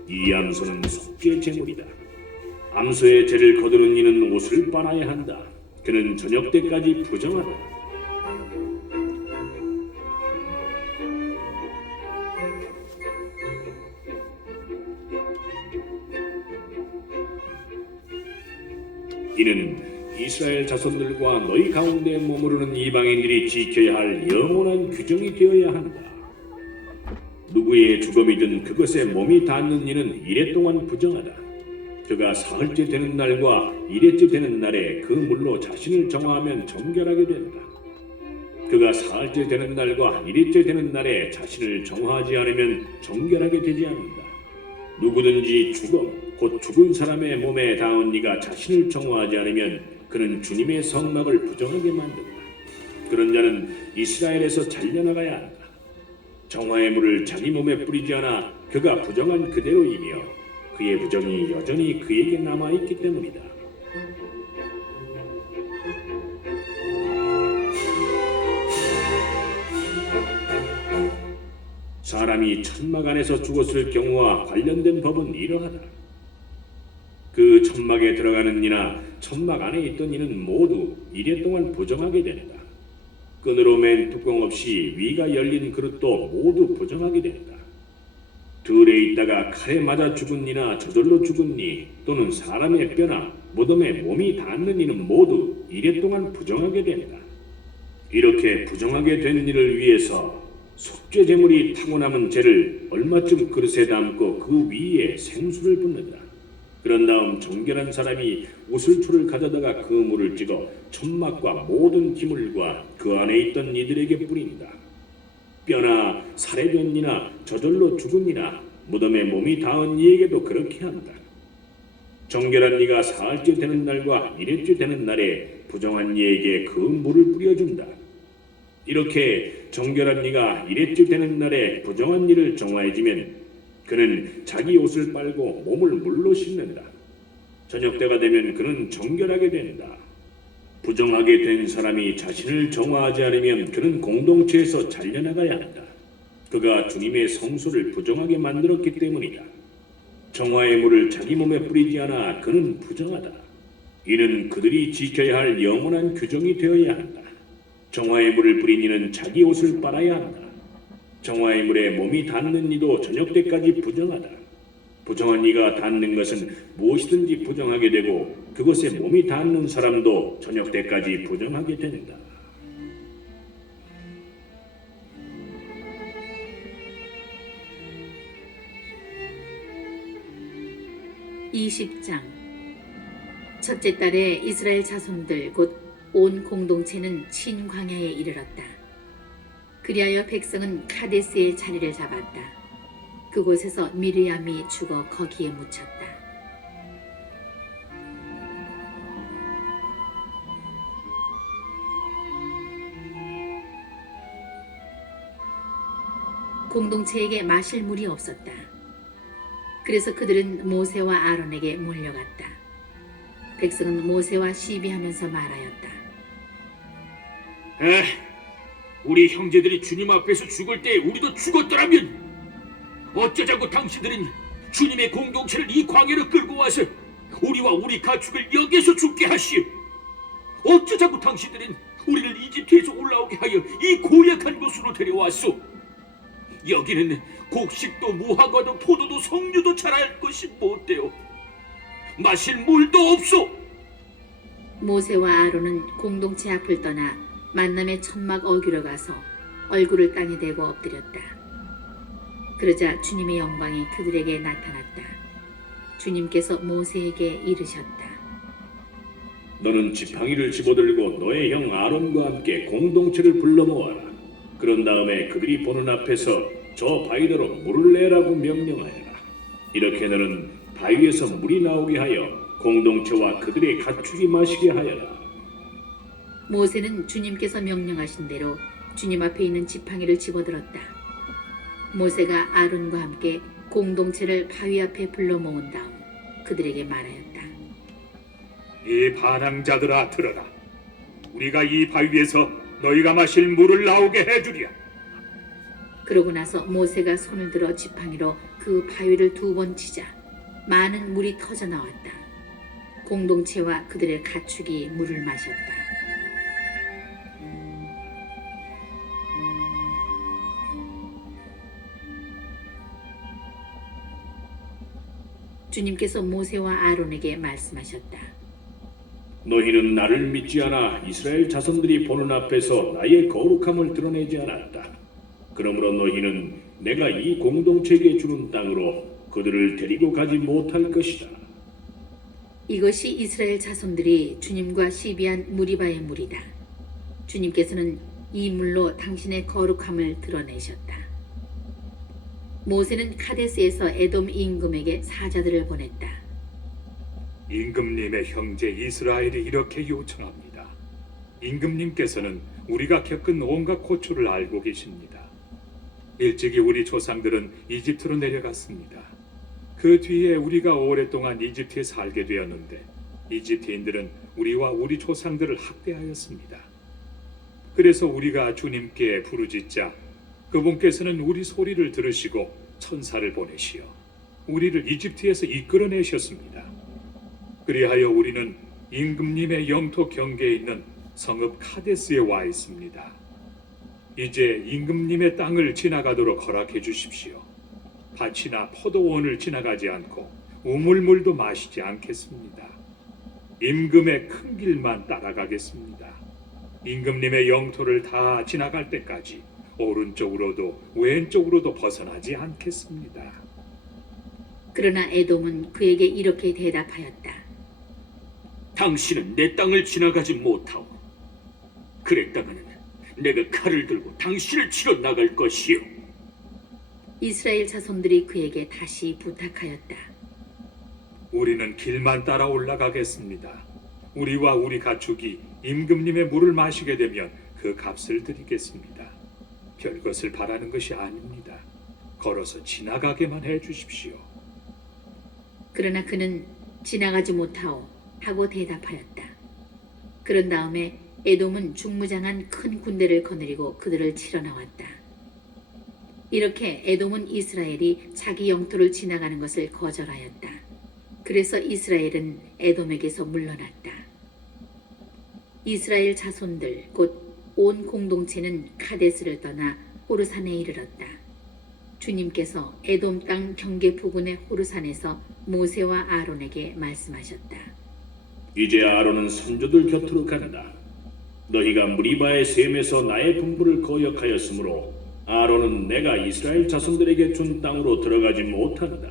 이 암소는 속죄 제물이다. 암소의 죄를 거두는 이는 옷을 빨아야 한다. 그는 저녁 때까지 부정하다. 이는 이스라엘 자손들과 너희 가운데 머무르는 이방인들이 지켜야 할 영원한 규정이 되어야 한다. 누구의 주검이든 그것에 몸이 닿는 이는 이래 동안 부정하다. 그가 사흘째 되는 날과 일회째 되는 날에 그 물로 자신을 정화하면 정결하게 된다. 그가 사흘째 되는 날과 일회째 되는 날에 자신을 정화하지 않으면 정결하게 되지 않는다. 누구든지 주검 곧 죽은 사람의 몸에 닿은 이가 자신을 정화하지 않으면 그는 주님의 성막을 부정하게 만든다. 그런 자는 이스라엘에서 잘려나가야 한다. 정화의 물을 자기 몸에 뿌리지 않아 그가 부정한 그대로이며 그의 부정이 여전히 그에게 남아있기 때문이다. 사람이 천막 안에서 죽었을 경우와 관련된 법은 이러하다. 그 천막에 들어가는 이나 천막 안에 있던 이는 모두 이래 동안 부정하게 된다. 끈으로 맨 뚜껑 없이 위가 열린 그릇도 모두 부정하게 된다. 들에 있다가 칼에 맞아 죽은 이나 저절로 죽은 이 또는 사람의 뼈나 무덤에 몸이 닿는 이는 모두 이래 동안 부정하게 된다. 이렇게 부정하게 된 이를 위해서 속죄 제물이 타고 남은 재를 얼마쯤 그릇에 담고 그 위에 생수를 붓는다. 그런 다음 정결한 사람이 우슬초를 가져다가 그 물을 찍어 천막과 모든 기물과 그 안에 있던 이들에게 뿌린다. 뼈나 살에 된 이나 저절로 죽은 이나 무덤에 몸이 닿은 이에게도 그렇게 한다. 정결한 이가 사흘째 되는 날과 일회째 되는 날에 부정한 이에게 그 물을 뿌려준다. 이렇게 정결한 이가 일회째 되는 날에 부정한 이를 정화해주면 그는 자기 옷을 빨고 몸을 물로 씻는다. 저녁 때가 되면 그는 정결하게 된다. 부정하게 된 사람이 자신을 정화하지 않으면 그는 공동체에서 잘려나가야 한다. 그가 주님의 성소를 부정하게 만들었기 때문이다. 정화의 물을 자기 몸에 뿌리지 않아 그는 부정하다. 이는 그들이 지켜야 할 영원한 규정이 되어야 한다. 정화의 물을 뿌린 이는 자기 옷을 빨아야 한다. 정화의 물에 몸이 닿는 이도 저녁 때까지 부정하다. 부정한 이가 닿는 것은 무엇이든지 부정하게 되고 그것에 몸이 닿는 사람도 저녁 때까지 부정하게 된다. 20장 첫째 달에 이스라엘 자손들 곧 온 공동체는 신광야에 이르렀다. 그리하여 백성은 카데스의 자리를 잡았다. 그곳에서 미르암이 죽어 거기에 묻혔다. 공동체에게 마실 물이 없었다. 그래서 그들은 모세와 아론에게 몰려갔다. 백성은 모세와 시비하면서 말하였다. 우리 형제들이 주님 앞에서 죽을 때 우리도 죽었더라면 어쩌자고 당신들은 주님의 공동체를 이 광야로 끌고 와서 우리와 우리 가축을 여기에서 죽게 하시오. 어쩌자고 당신들은 우리를 이집트에서 올라오게 하여 이 고약한 곳으로 데려왔소. 여기는 곡식도 무화과도 포도도 석류도 자랄 것이 못되어 마실 물도 없소. 모세와 아론은 공동체 앞을 떠나 만남의 천막 어귀로 가서 얼굴을 땅에 대고 엎드렸다. 그러자 주님의 영광이 그들에게 나타났다. 주님께서 모세에게 이르셨다. 너는 지팡이를 집어들고 너의 형 아론과 함께 공동체를 불러 모아라. 그런 다음에 그들이 보는 앞에서 저 바위대로 물을 내라고 명령하여라. 이렇게 너는 바위에서 물이 나오게 하여 공동체와 그들의 가축이 마시게 하여라. 모세는 주님께서 명령하신 대로 주님 앞에 있는 지팡이를 집어들었다. 모세가 아론과 함께 공동체를 바위 앞에 불러 모은 다음 그들에게 말하였다. 이 반항자들아 들어라. 우리가 이 바위에서 너희가 마실 물을 나오게 해주리라. 그러고 나서 모세가 손을 들어 지팡이로 그 바위를 2번 치자 많은 물이 터져 나왔다. 공동체와 그들의 가축이 물을 마셨다. 주님께서 모세와 아론에게 말씀하셨다. 너희는 나를 믿지 않아 이스라엘 자손들이 보는 앞에서 나의 거룩함을 드러내지 않았다. 그러므로 너희는 내가 이 공동체에게 주는 땅으로 그들을 데리고 가지 못할 것이다. 이것이 이스라엘 자손들이 주님과 시비한 무리바의 물이다. 주님께서는 이 물로 당신의 거룩함을 드러내셨다. 모세는 카데스에서 에돔 임금에게 사자들을 보냈다. 임금님의 형제 이스라엘이 이렇게 요청합니다. 임금님께서는 우리가 겪은 온갖 고초를 알고 계십니다. 일찍이 우리 조상들은 이집트로 내려갔습니다. 그 뒤에 우리가 오랫동안 이집트에 살게 되었는데 이집트인들은 우리와 우리 조상들을 학대하였습니다. 그래서 우리가 주님께 부르짖자 그분께서는 우리 소리를 들으시고 천사를 보내시어 우리를 이집트에서 이끌어내셨습니다. 그리하여 우리는 임금님의 영토 경계에 있는 성읍 카데스에 와 있습니다. 이제 임금님의 땅을 지나가도록 허락해 주십시오. 밭이나 포도원을 지나가지 않고 우물물도 마시지 않겠습니다. 임금의 큰 길만 따라가겠습니다. 임금님의 영토를 다 지나갈 때까지 오른쪽으로도 왼쪽으로도 벗어나지 않겠습니다. 그러나 에돔은 그에게 이렇게 대답하였다. 당신은 내 땅을 지나가지 못하오. 그랬다가는 내가 칼을 들고 당신을 치러 나갈 것이오. 이스라엘 자손들이 그에게 다시 부탁하였다. 우리는 길만 따라 올라가겠습니다. 우리와 우리 가축이 임금님의 물을 마시게 되면 그 값을 드리겠습니다. 별것을 바라는 것이 아닙니다. 걸어서 지나가게만 해주십시오. 그러나 그는 지나가지 못하오 하고 대답하였다. 그런 다음에 에돔은 중무장한 큰 군대를 거느리고 그들을 치러 나왔다. 이렇게 에돔은 이스라엘이 자기 영토를 지나가는 것을 거절하였다. 그래서 이스라엘은 에돔에게서 물러났다. 이스라엘 자손들 곧 온 공동체는 카데스를 떠나 호르산에 이르렀다. 주님께서 에돔 땅 경계 부근의 호르산에서 모세와 아론에게 말씀하셨다. 이제 아론은 선조들 곁으로 간다. 너희가 무리바의 셈에서 나의 분부를 거역하였으므로 아론은 내가 이스라엘 자손들에게 준 땅으로 들어가지 못한다.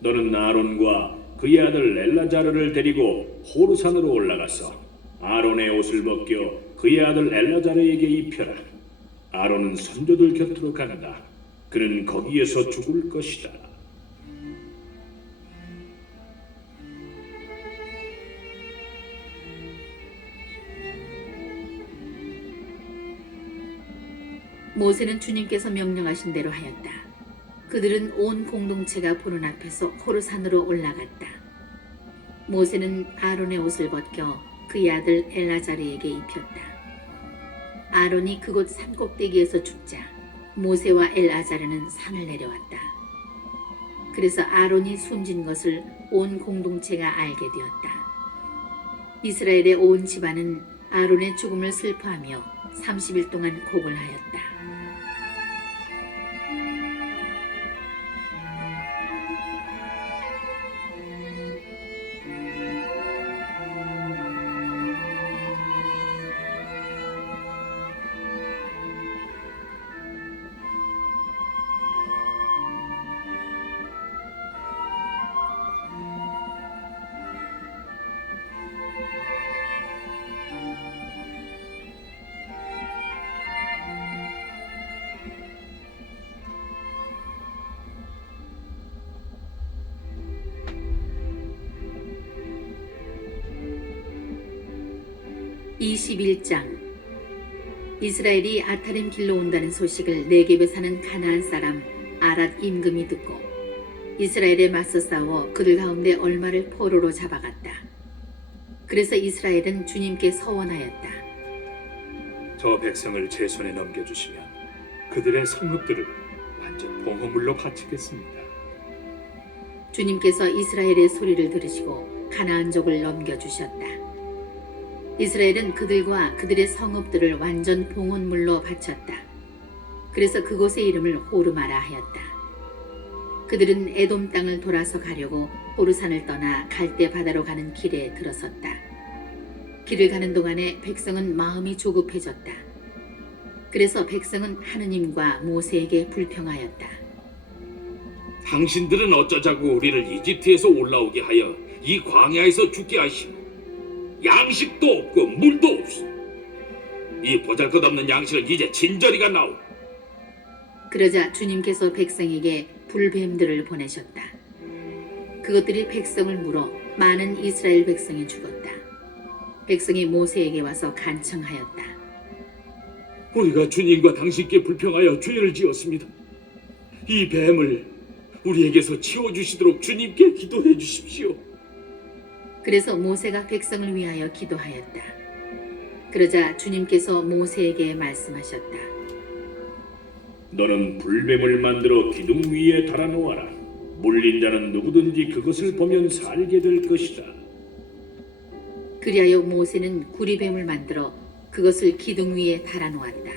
너는 아론과 그의 아들 엘라자르를 데리고 호르산으로 올라가서 아론의 옷을 벗겨 그의 아들 엘라자르에게 입혀라. 아론은 선조들 곁으로 간다. 그는 거기에서 죽을 것이다. 모세는 주님께서 명령하신 대로 하였다. 그들은 온 공동체가 보는 앞에서 호르산으로 올라갔다. 모세는 아론의 옷을 벗겨 그의 아들 엘라자르에게 입혔다. 아론이 그곳 산꼭대기에서 죽자 모세와 엘아자르는 산을 내려왔다. 그래서 아론이 숨진 것을 온 공동체가 알게 되었다. 이스라엘의 온 집안은 아론의 죽음을 슬퍼하며 30일 동안 곡을 하였다. (21장) 이스라엘이 아타림 길로 온다는 소식을 네겝에 사는 가나안 사람 아랏 임금이 듣고 이스라엘에 맞서 싸워 그들 가운데 얼마를 포로로 잡아갔다. 그래서 이스라엘은 주님께 서원하였다. 저 백성을 제 손에 넘겨주시면 그들의 성읍들을 완전 봉헌물로 바치겠습니다. 주님께서 이스라엘의 소리를 들으시고 가나안족을 넘겨주셨다. 이스라엘은 그들과 그들의 성읍들을 완전 봉헌물로 바쳤다. 그래서 그곳의 이름을 호르마라 하였다. 그들은 에돔 땅을 돌아서 가려고 호르산을 떠나 갈대 바다로 가는 길에 들어섰다. 길을 가는 동안에 백성은 마음이 조급해졌다. 그래서 백성은 하느님과 모세에게 불평하였다. 당신들은 어쩌자고 우리를 이집트에서 올라오게 하여 이 광야에서 죽게 하시오. 양식도 없고 물도 없어. 이 보잘것없는 양식은 이제 진저리가 나오. 그러자 주님께서 백성에게 불뱀들을 보내셨다. 그것들이 백성을 물어 많은 이스라엘 백성이 죽었다. 백성이 모세에게 와서 간청하였다. 우리가 주님과 당신께 불평하여 죄를 지었습니다. 이 뱀을 우리에게서 치워주시도록 주님께 기도해 주십시오. 그래서 모세가 백성을 위하여 기도하였다. 그러자 주님께서 모세에게 말씀하셨다. 너는 불뱀을 만들어 기둥 위에 달아놓아라. 물린 자는 누구든지 그것을 보면 살게 될 것이다. 그리하여 모세는 구리뱀을 만들어 그것을 기둥 위에 달아놓았다.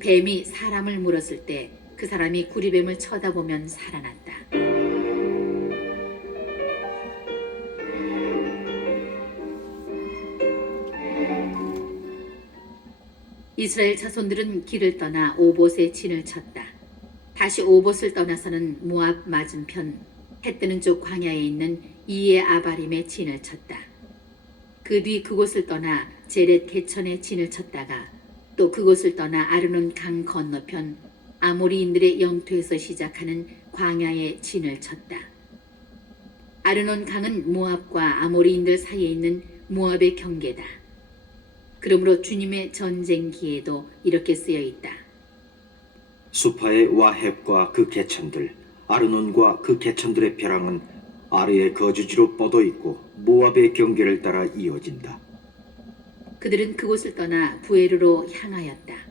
뱀이 사람을 물었을 때 그 사람이 구리뱀을 쳐다보면 살아났다. 이스라엘 자손들은 길을 떠나 오봇에 진을 쳤다. 다시 오봇을 떠나서는 모압 맞은편 해 뜨는 쪽 광야에 있는 이에 아바림에 진을 쳤다. 그 뒤 그곳을 떠나 제렛 개천에 진을 쳤다가 또 그곳을 떠나 아르논 강 건너편 아모리인들의 영토에서 시작하는 광야에 진을 쳤다. 아르논 강은 모압과 아모리인들 사이에 있는 모압의 경계다. 그러므로 주님의 전쟁기에도 이렇게 쓰여 있다. 수파의 와헵과 그 개천들, 아르논과 그 개천들의 벼랑은 아르의 거주지로 뻗어 있고 모압의 경계를 따라 이어진다. 그들은 그곳을 떠나 부에르로 향하였다.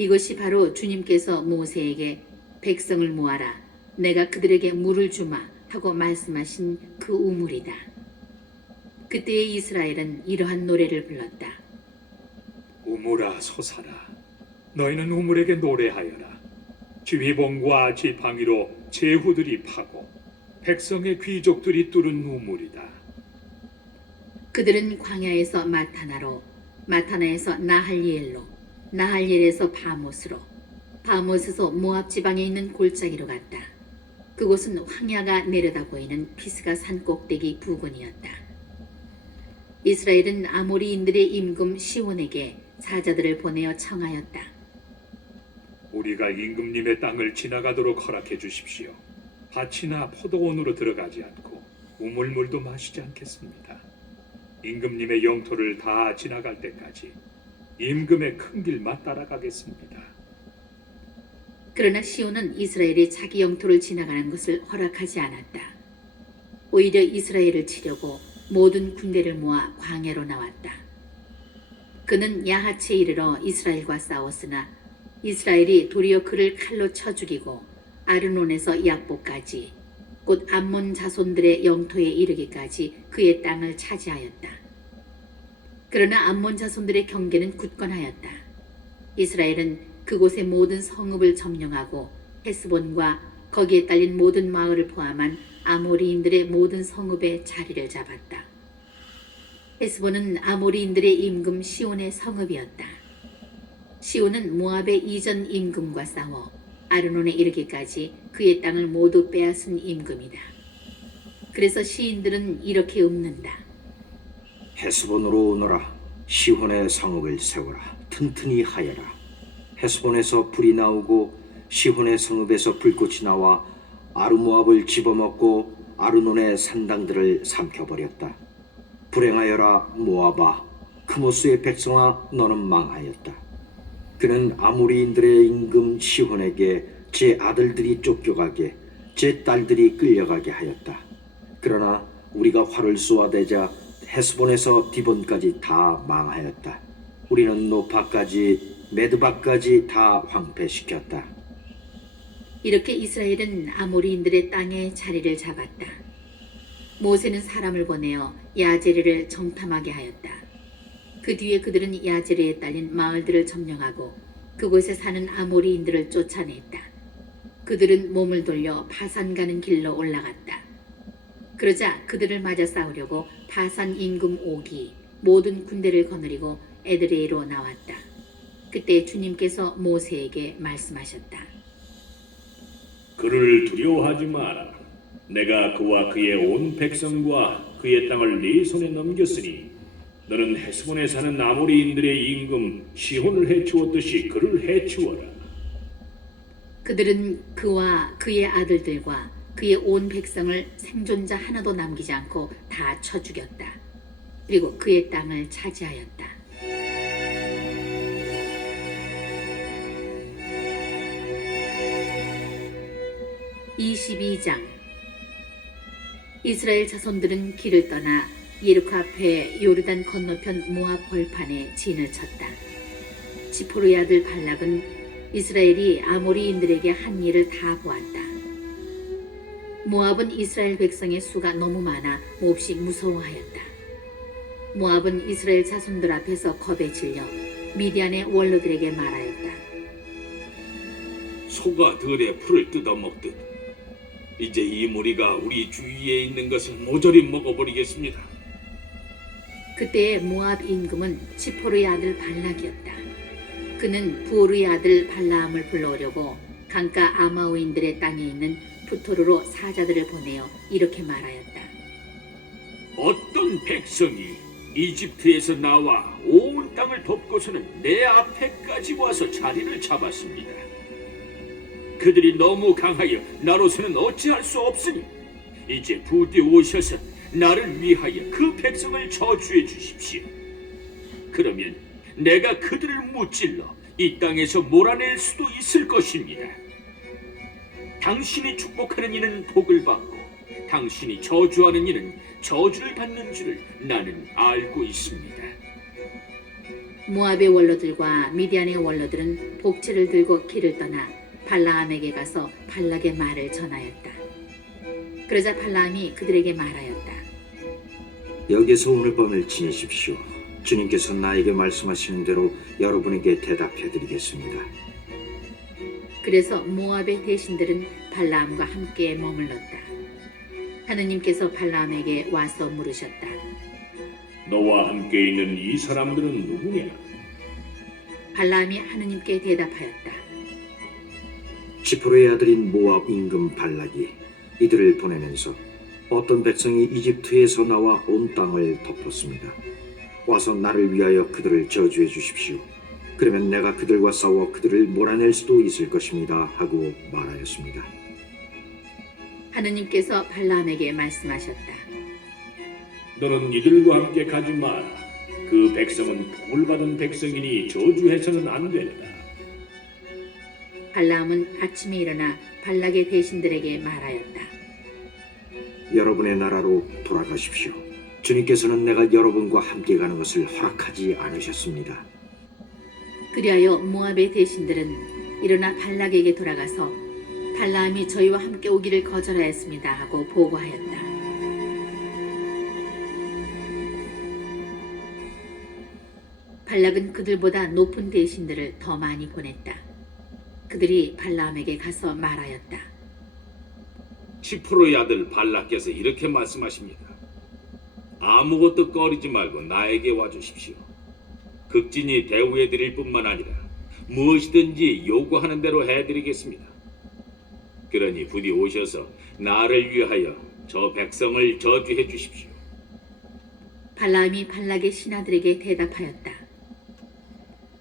이것이 바로 주님께서 모세에게 백성을 모아라, 내가 그들에게 물을 주마 하고 말씀하신 그 우물이다. 그때의 이스라엘은 이러한 노래를 불렀다. 우물아 솟아라. 너희는 우물에게 노래하여라. 지휘봉과 지팡이로 제후들이 파고 백성의 귀족들이 뚫은 우물이다. 그들은 광야에서 마타나로, 마타나에서 나할리엘로, 나할리엘에서 바못으로, 바못에서 모압 지방에 있는 골짜기로 갔다. 그곳은 황야가 내려다 보이는 피스가 산 꼭대기 부근이었다. 이스라엘은 아모리인들의 임금 시온에게 사자들을 보내어 청하였다. 우리가 임금님의 땅을 지나가도록 허락해 주십시오. 밭이나 포도원으로 들어가지 않고 우물물도 마시지 않겠습니다. 임금님의 영토를 다 지나갈 때까지 임금의 큰 길만 따라가겠습니다. 그러나 시온은 이스라엘이 자기 영토를 지나가는 것을 허락하지 않았다. 오히려 이스라엘을 치려고 모든 군대를 모아 광야로 나왔다. 그는 야하츠에 이르러 이스라엘과 싸웠으나 이스라엘이 도리어 그를 칼로 쳐 죽이고 아르논에서 약보까지 곧 암몬 자손들의 영토에 이르기까지 그의 땅을 차지하였다. 그러나 암몬 자손들의 경계는 굳건하였다. 이스라엘은 그곳의 모든 성읍을 점령하고 헤스본과 거기에 딸린 모든 마을을 포함한 아모리인들의 모든 성읍에 자리를 잡았다. 헤스본은 아모리인들의 임금 시온의 성읍이었다. 시온은 모압의 이전 임금과 싸워 아르논에 이르기까지 그의 땅을 모두 빼앗은 임금이다. 그래서 시인들은 이렇게 읊는다. 헤스본으로 오너라. 시혼의 성읍을 세워라. 튼튼히 하여라. 헤스본에서 불이 나오고 시혼의 성읍에서 불꽃이 나와 아르모압을 집어먹고 아르논의 산당들을 삼켜버렸다. 불행하여라 모압아, 크모스의 백성아, 너는 망하였다. 그는 아모리인들의 임금 시혼에게 제 아들들이 쫓겨가게, 제 딸들이 끌려가게 하였다. 그러나 우리가 활을 쏘아대자 헤스본에서 디본까지 다 망하였다. 우리는 노파까지 메드바까지 다 황폐시켰다. 이렇게 이스라엘은 아모리인들의 땅에 자리를 잡았다. 모세는 사람을 보내어 야제르를 정탐하게 하였다. 그 뒤에 그들은 야제르에 딸린 마을들을 점령하고 그곳에 사는 아모리인들을 쫓아냈다. 그들은 몸을 돌려 바산 가는 길로 올라갔다. 그러자 그들을 맞아 싸우려고 바산 임금 오기 모든 군대를 거느리고 에드레이로 나왔다. 그때 주님께서 모세에게 말씀하셨다. 그를 두려워하지 마라. 내가 그와 그의 온 백성과 그의 땅을 네 손에 넘겼으니 너는 헤스본에 사는 아모리인들의 임금 시혼을 해치웠듯이 그를 해치워라. 그들은 그와 그의 아들들과 그의 온 백성을 생존자 하나도 남기지 않고 다 쳐 죽였다. 그리고 그의 땅을 차지하였다. (22장) 이스라엘 자손들은 길을 떠나 예리코 앞에 요르단 건너편 모압 벌판에 진을 쳤다. 지포르의 아들 발락은 이스라엘이 아모리인들에게 한 일을 다 보았다. 모압은 이스라엘 백성의 수가 너무 많아 몹시 무서워하였다. 모압은 이스라엘 자손들 앞에서 겁에 질려 미디안의 원로들에게 말하였다. 소가 들에 풀을 뜯어먹듯 이제 이 무리가 우리 주위에 있는 것을 모조리 먹어버리겠습니다. 그때의 모압 임금은 지포르의 아들 발락이었다. 그는 부오르의 아들 발라함을 불러오려고 강가 아마오인들의 땅에 있는 푸토르로 사자들을 보내어 이렇게 말하였다. 어떤 백성이 이집트에서 나와 온 땅을 덮고서는 내 앞에까지 와서 자리를 잡았습니다. 그들이 너무 강하여 나로서는 어찌할 수 없으니 이제 부디 오셔서 나를 위하여 그 백성을 저주해 주십시오. 그러면 내가 그들을 무찔러 이 땅에서 몰아낼 수도 있을 것입니다. 당신이 축복하는 이는 복을 받고 당신이 저주하는 이는 저주를 받는 줄을 나는 알고 있습니다. 모압의 원로들과 미디안의 원로들은 복채를 들고 길을 떠나 발라함에게 가서 발락의 말을 전하였다. 그러자 발라함이 그들에게 말하였다. 여기서 오늘 밤을 지내십시오. 주님께서 나에게 말씀하시는 대로 여러분에게 대답해 드리겠습니다. 그래서 모압의 대신들은 발라암과 함께 머물렀다. 하느님께서 발라암에게 와서 물으셨다. 너와 함께 있는 이 사람들은 누구냐? 발라암이 하느님께 대답하였다. 지포르의 아들인 모압 임금 발락이 이들을 보내면서 어떤 백성이 이집트에서 나와 온 땅을 덮었습니다. 와서 나를 위하여 그들을 저주해 주십시오. 그러면 내가 그들과 싸워 그들을 몰아낼 수도 있을 것입니다. 하고 말하였습니다. 하느님께서 발라암에게 말씀하셨다. 너는 이들과 함께 가지 마라. 그 백성은 복을 받은 백성이니 저주해서는 안 된다. 발라암은 아침에 일어나 발락의 대신들에게 말하였다. 여러분의 나라로 돌아가십시오. 주님께서는 내가 여러분과 함께 가는 것을 허락하지 않으셨습니다. 그리하여 모압의 대신들은 일어나 발락에게 돌아가서 발라암이 저희와 함께 오기를 거절하였습니다 하고 보고하였다. 발락은 그들보다 높은 대신들을 더 많이 보냈다. 그들이 발라암에게 가서 말하였다. 시프로의 아들 발락께서 이렇게 말씀하십니다. 아무것도 꺼리지 말고 나에게 와주십시오. 극진히 대우해드릴 뿐만 아니라 무엇이든지 요구하는 대로 해드리겠습니다. 그러니 부디 오셔서 나를 위하여 저 백성을 저주해 주십시오. 발라암이 발락의 신하들에게 대답하였다.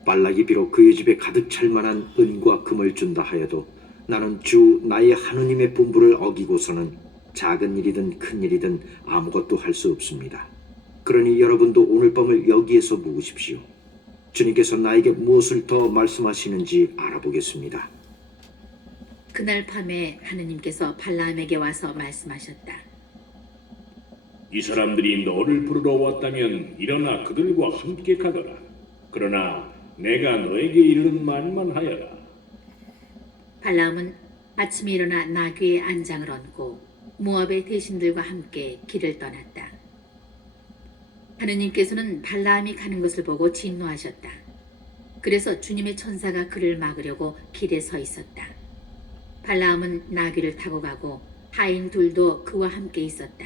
발락이 비록 그의 집에 가득 찰 만한 은과 금을 준다 하여도 나는 주 나의 하느님의 분부를 어기고서는 작은 일이든 큰 일이든 아무것도 할 수 없습니다. 그러니 여러분도 오늘 밤을 여기에서 묵으십시오. 주님께서 나에게 무엇을 더 말씀하시는지 알아보겠습니다. 그날 밤에 하느님께서 발라암에게 와서 말씀하셨다. 이 사람들이 너를 부르러 왔다면 일어나 그들과 함께 가거라. 그러나 내가 너에게 이르는 말만 하여라. 발라암은 아침에 일어나 나귀의 안장을 얹고 모압의 대신들과 함께 길을 떠났다. 하느님께서는 발라암이 가는 것을 보고 진노하셨다. 그래서 주님의 천사가 그를 막으려고 길에 서 있었다. 발라암은 나귀를 타고 가고 하인 둘도 그와 함께 있었다.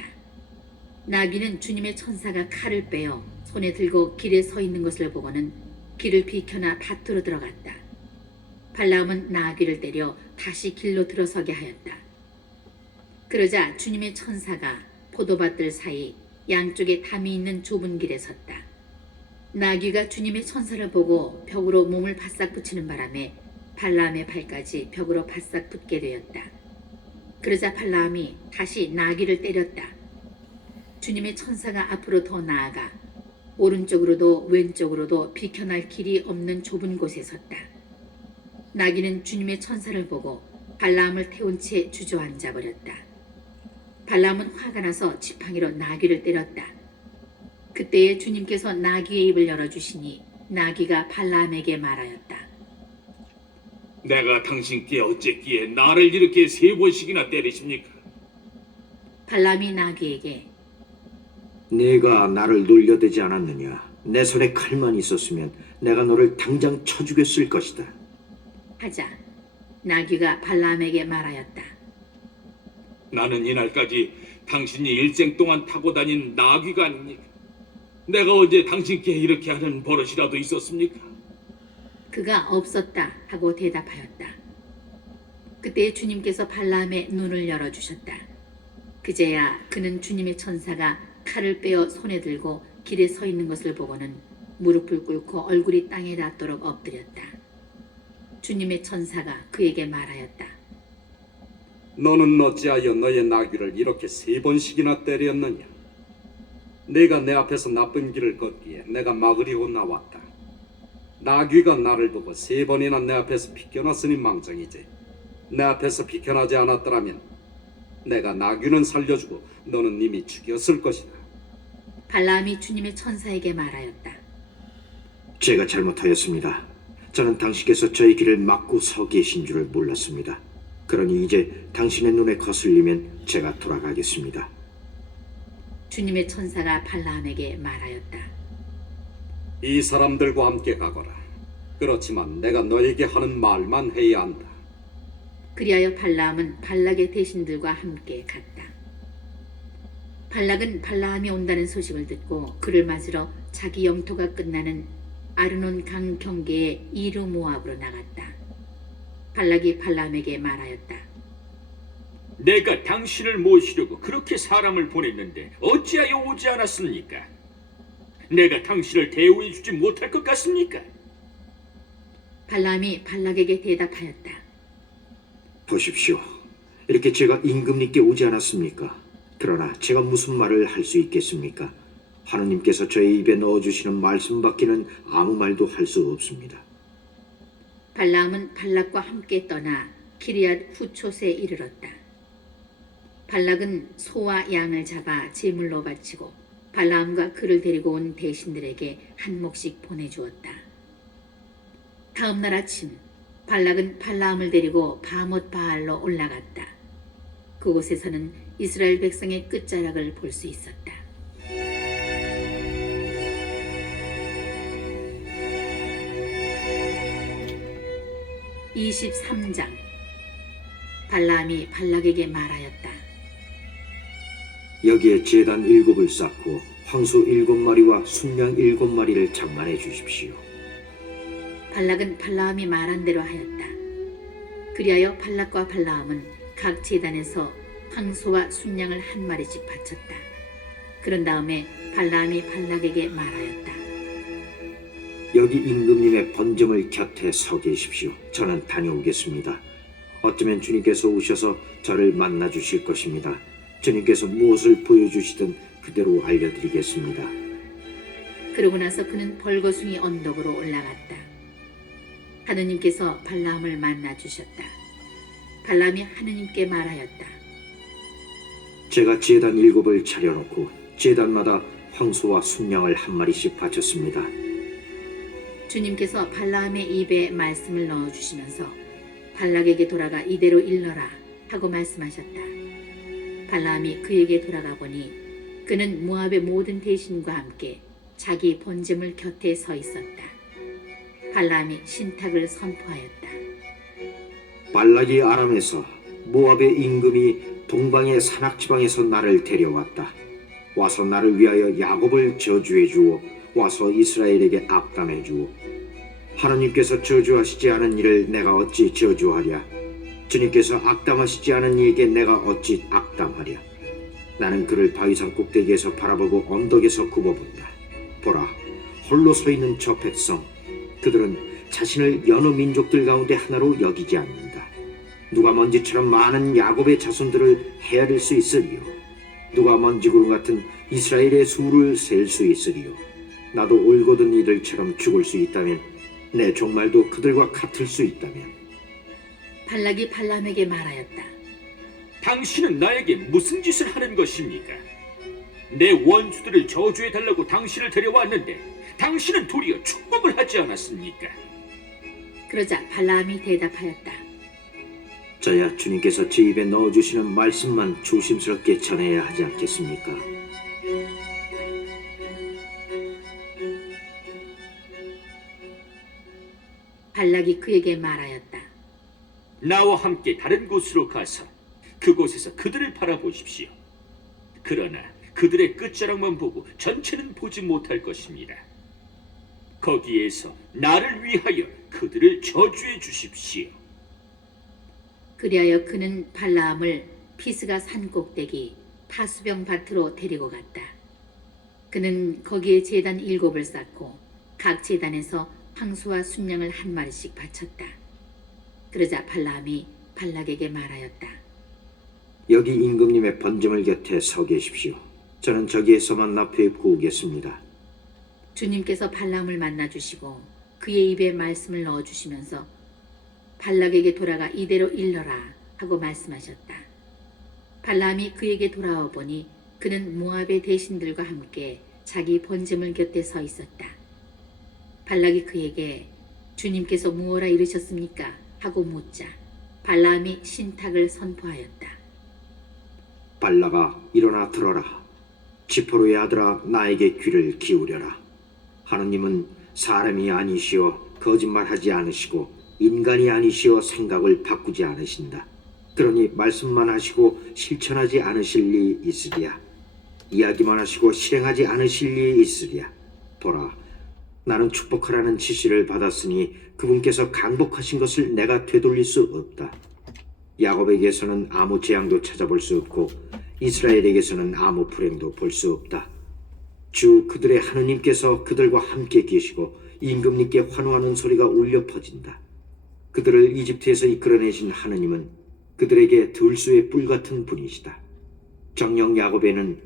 나귀는 주님의 천사가 칼을 빼어 손에 들고 길에 서 있는 것을 보고는 길을 비켜나 밭으로 들어갔다. 발라암은 나귀를 때려 다시 길로 들어서게 하였다. 그러자 주님의 천사가 포도밭들 사이 양쪽에 담이 있는 좁은 길에 섰다. 나귀가 주님의 천사를 보고 벽으로 몸을 바싹 붙이는 바람에 발라암의 발까지 벽으로 바싹 붙게 되었다. 그러자 발라암이 다시 나귀를 때렸다. 주님의 천사가 앞으로 더 나아가 오른쪽으로도 왼쪽으로도 비켜날 길이 없는 좁은 곳에 섰다. 나귀는 주님의 천사를 보고 발라암을 태운 채 주저앉아 버렸다. 발라암은 화가 나서 지팡이로 나귀를 때렸다. 그때에 주님께서 나귀의 입을 열어주시니 나귀가 발라암에게 말하였다. 내가 당신께 어쨌기에 나를 이렇게 3번씩이나 때리십니까? 발라암이 나귀에게 네가 나를 놀려대지 않았느냐? 내 손에 칼만 있었으면 내가 너를 당장 쳐 죽였을 것이다. 하자 나귀가 발라암에게 말하였다. 나는 이날까지 당신이 일생 동안 타고 다닌 나귀가 아닙니까? 내가 언제 당신께 이렇게 하는 버릇이라도 있었습니까? 그가 없었다 하고 대답하였다. 그때 주님께서 발라암의 눈을 열어주셨다. 그제야 그는 주님의 천사가 칼을 빼어 손에 들고 길에 서 있는 것을 보고는 무릎을 꿇고 얼굴이 땅에 닿도록 엎드렸다. 주님의 천사가 그에게 말하였다. 너는 어찌하여 너의 나귀를 이렇게 3번씩이나 때렸느냐? 내가 내 앞에서 나쁜 길을 걷기에 내가 막으려고 나왔다. 나귀가 나를 보고 3번이나 내 앞에서 비켜났으니 망정이지. 내 앞에서 비켜나지 않았더라면 내가 나귀는 살려주고 너는 이미 죽였을 것이다. 발라암이 주님의 천사에게 말하였다. 제가 잘못하였습니다. 저는 당신께서 저의 길을 막고 서 계신 줄을 몰랐습니다. 그러니 이제 당신의 눈에 거슬리면 제가 돌아가겠습니다. 주님의 천사가 발라암에게 말하였다. 이 사람들과 함께 가거라. 그렇지만 내가 너에게 하는 말만 해야 한다. 그리하여 발라함은 발락의 대신들과 함께 갔다. 발락은 발라함이 온다는 소식을 듣고 그를 맞으러 자기 영토가 끝나는 아르논 강 경계의 이르 모압으로 나갔다. 발락이 발라함에게 말하였다. 내가 당신을 모시려고 그렇게 사람을 보냈는데 어찌하여 오지 않았습니까? 내가 당신을 대우해 주지 못할 것 같습니까? 발라함이 발락에게 대답하였다. 보십시오. 이렇게 제가 임금님께 오지 않았습니까? 그러나 제가 무슨 말을 할 수 있겠습니까? 하느님께서 저의 입에 넣어주시는 말씀밖에는 아무 말도 할 수 없습니다. 발라함은 발락과 함께 떠나 기리앗 후초스에 이르렀다. 발락은 소와 양을 잡아 제물로 바치고 발라함과 그를 데리고 온 대신들에게 한 몫씩 보내주었다. 다음 날 아침 발락은 발라함을 데리고 바못 바알로 올라갔다. 그곳에서는 이스라엘 백성의 끝자락을 볼 수 있었다. (23장) 발라함이 발락에게 말하였다. 여기에 제단 7을 쌓고 황소 7마리와 순양 7마리를 장만해 주십시오. 발락은 발라함이 말한 대로 하였다. 그리하여 발락과 발라함은 각 제단에서 황소와 순양을 한 마리씩 바쳤다. 그런 다음에 발라함이 발락에게 말하였다. 여기 임금님의 번제물 곁에 서 계십시오. 저는 다녀오겠습니다. 어쩌면 주님께서 오셔서 저를 만나 주실 것입니다. 주님께서 무엇을 보여주시든 그대로 알려드리겠습니다. 그러고 나서 그는 벌거숭이 언덕으로 올라갔다. 하느님께서 발라함을 만나 주셨다. 발라함이 하느님께 말하였다. 제가 제단 7을 차려놓고 제단마다 황소와 순양을 한 마리씩 바쳤습니다. 주님께서 발라함의 입에 말씀을 넣어주시면서 발락에게 돌아가 이대로 일러라 하고 말씀하셨다. 발라함이 그에게 돌아가 보니 그는 모압의 모든 대신과 함께 자기 번제물 곁에 서 있었다. 발라함이 신탁을 선포하였다. 발락이 아람에서 모압의 임금이 동방의 산악지방에서 나를 데려왔다. 와서 나를 위하여 야곱을 저주해 주오. 와서 이스라엘에게 악담해 주오. 하나님께서 저주하시지 않은 일을 내가 어찌 저주하랴? 주님께서 악담하시지 않은 이에게 내가 어찌 악담하랴? 나는 그를 바위산 꼭대기에서 바라보고 언덕에서 굽어본다. 보라, 홀로 서 있는 저 백성, 그들은 자신을 여러 민족들 가운데 하나로 여기지 않는다. 누가 먼지처럼 많은 야곱의 자손들을 헤아릴 수 있으리요? 누가 먼지구름 같은 이스라엘의 수를 셀 수 있으리요? 나도 올곧은 이들처럼 죽을 수 있다면 내 종말도 그들과 같을 수 있다면. 발락이 발람에게 말하였다. 당신은 나에게 무슨 짓을 하는 것입니까? 내 원수들을 저주해달라고 당신을 데려왔는데 당신은 도리어 축복을 하지 않았습니까? 그러자 발람이 대답하였다. 저야 주님께서 제 입에 넣어주시는 말씀만 조심스럽게 전해야 하지 않겠습니까? 발락이 그에게 말하였다. 나와 함께 다른 곳으로 가서 그곳에서 그들을 바라보십시오. 그러나 그들의 끝자락만 보고 전체는 보지 못할 것입니다. 거기에서 나를 위하여 그들을 저주해 주십시오. 그리하여 그는 발라함을 피스가 산 꼭대기 파수병 밭으로 데리고 갔다. 그는 거기에 제단 7을 쌓고 각 제단에서 황소와 순양을 한 마리씩 바쳤다. 그러자 발라함이 발락에게 말하였다. 여기 임금님의 번제물 곁에 서 계십시오. 저는 저기에서만 나페 구우겠습니다. 주님께서 발람을 만나주시고 그의 입에 말씀을 넣어주시면서 발락에게 돌아가 이대로 일러라 하고 말씀하셨다. 발람이 그에게 돌아와 보니 그는 모압의 대신들과 함께 자기 번제물 곁에 서 있었다. 발락이 그에게 주님께서 무엇라 이르셨습니까? 하고 묻자 발람이 신탁을 선포하였다. 발락아, 일어나 들어라. 지포로의 아들아, 나에게 귀를 기울여라. 하느님은 사람이 아니시어 거짓말하지 않으시고 인간이 아니시어 생각을 바꾸지 않으신다. 그러니 말씀만 하시고 실천하지 않으실 리 있으랴. 이야기만 하시고 실행하지 않으실 리 있으랴. 보라, 나는 축복하라는 지시를 받았으니 그분께서 강복하신 것을 내가 되돌릴 수 없다. 야곱에게서는 아무 재앙도 찾아볼 수 없고 이스라엘에게서는 아무 불행도 볼 수 없다. 주 그들의 하느님께서 그들과 함께 계시고 임금님께 환호하는 소리가 울려 퍼진다. 그들을 이집트에서 이끌어내신 하느님은 그들에게 들수의 뿔 같은 분이시다. 정녕 야곱에는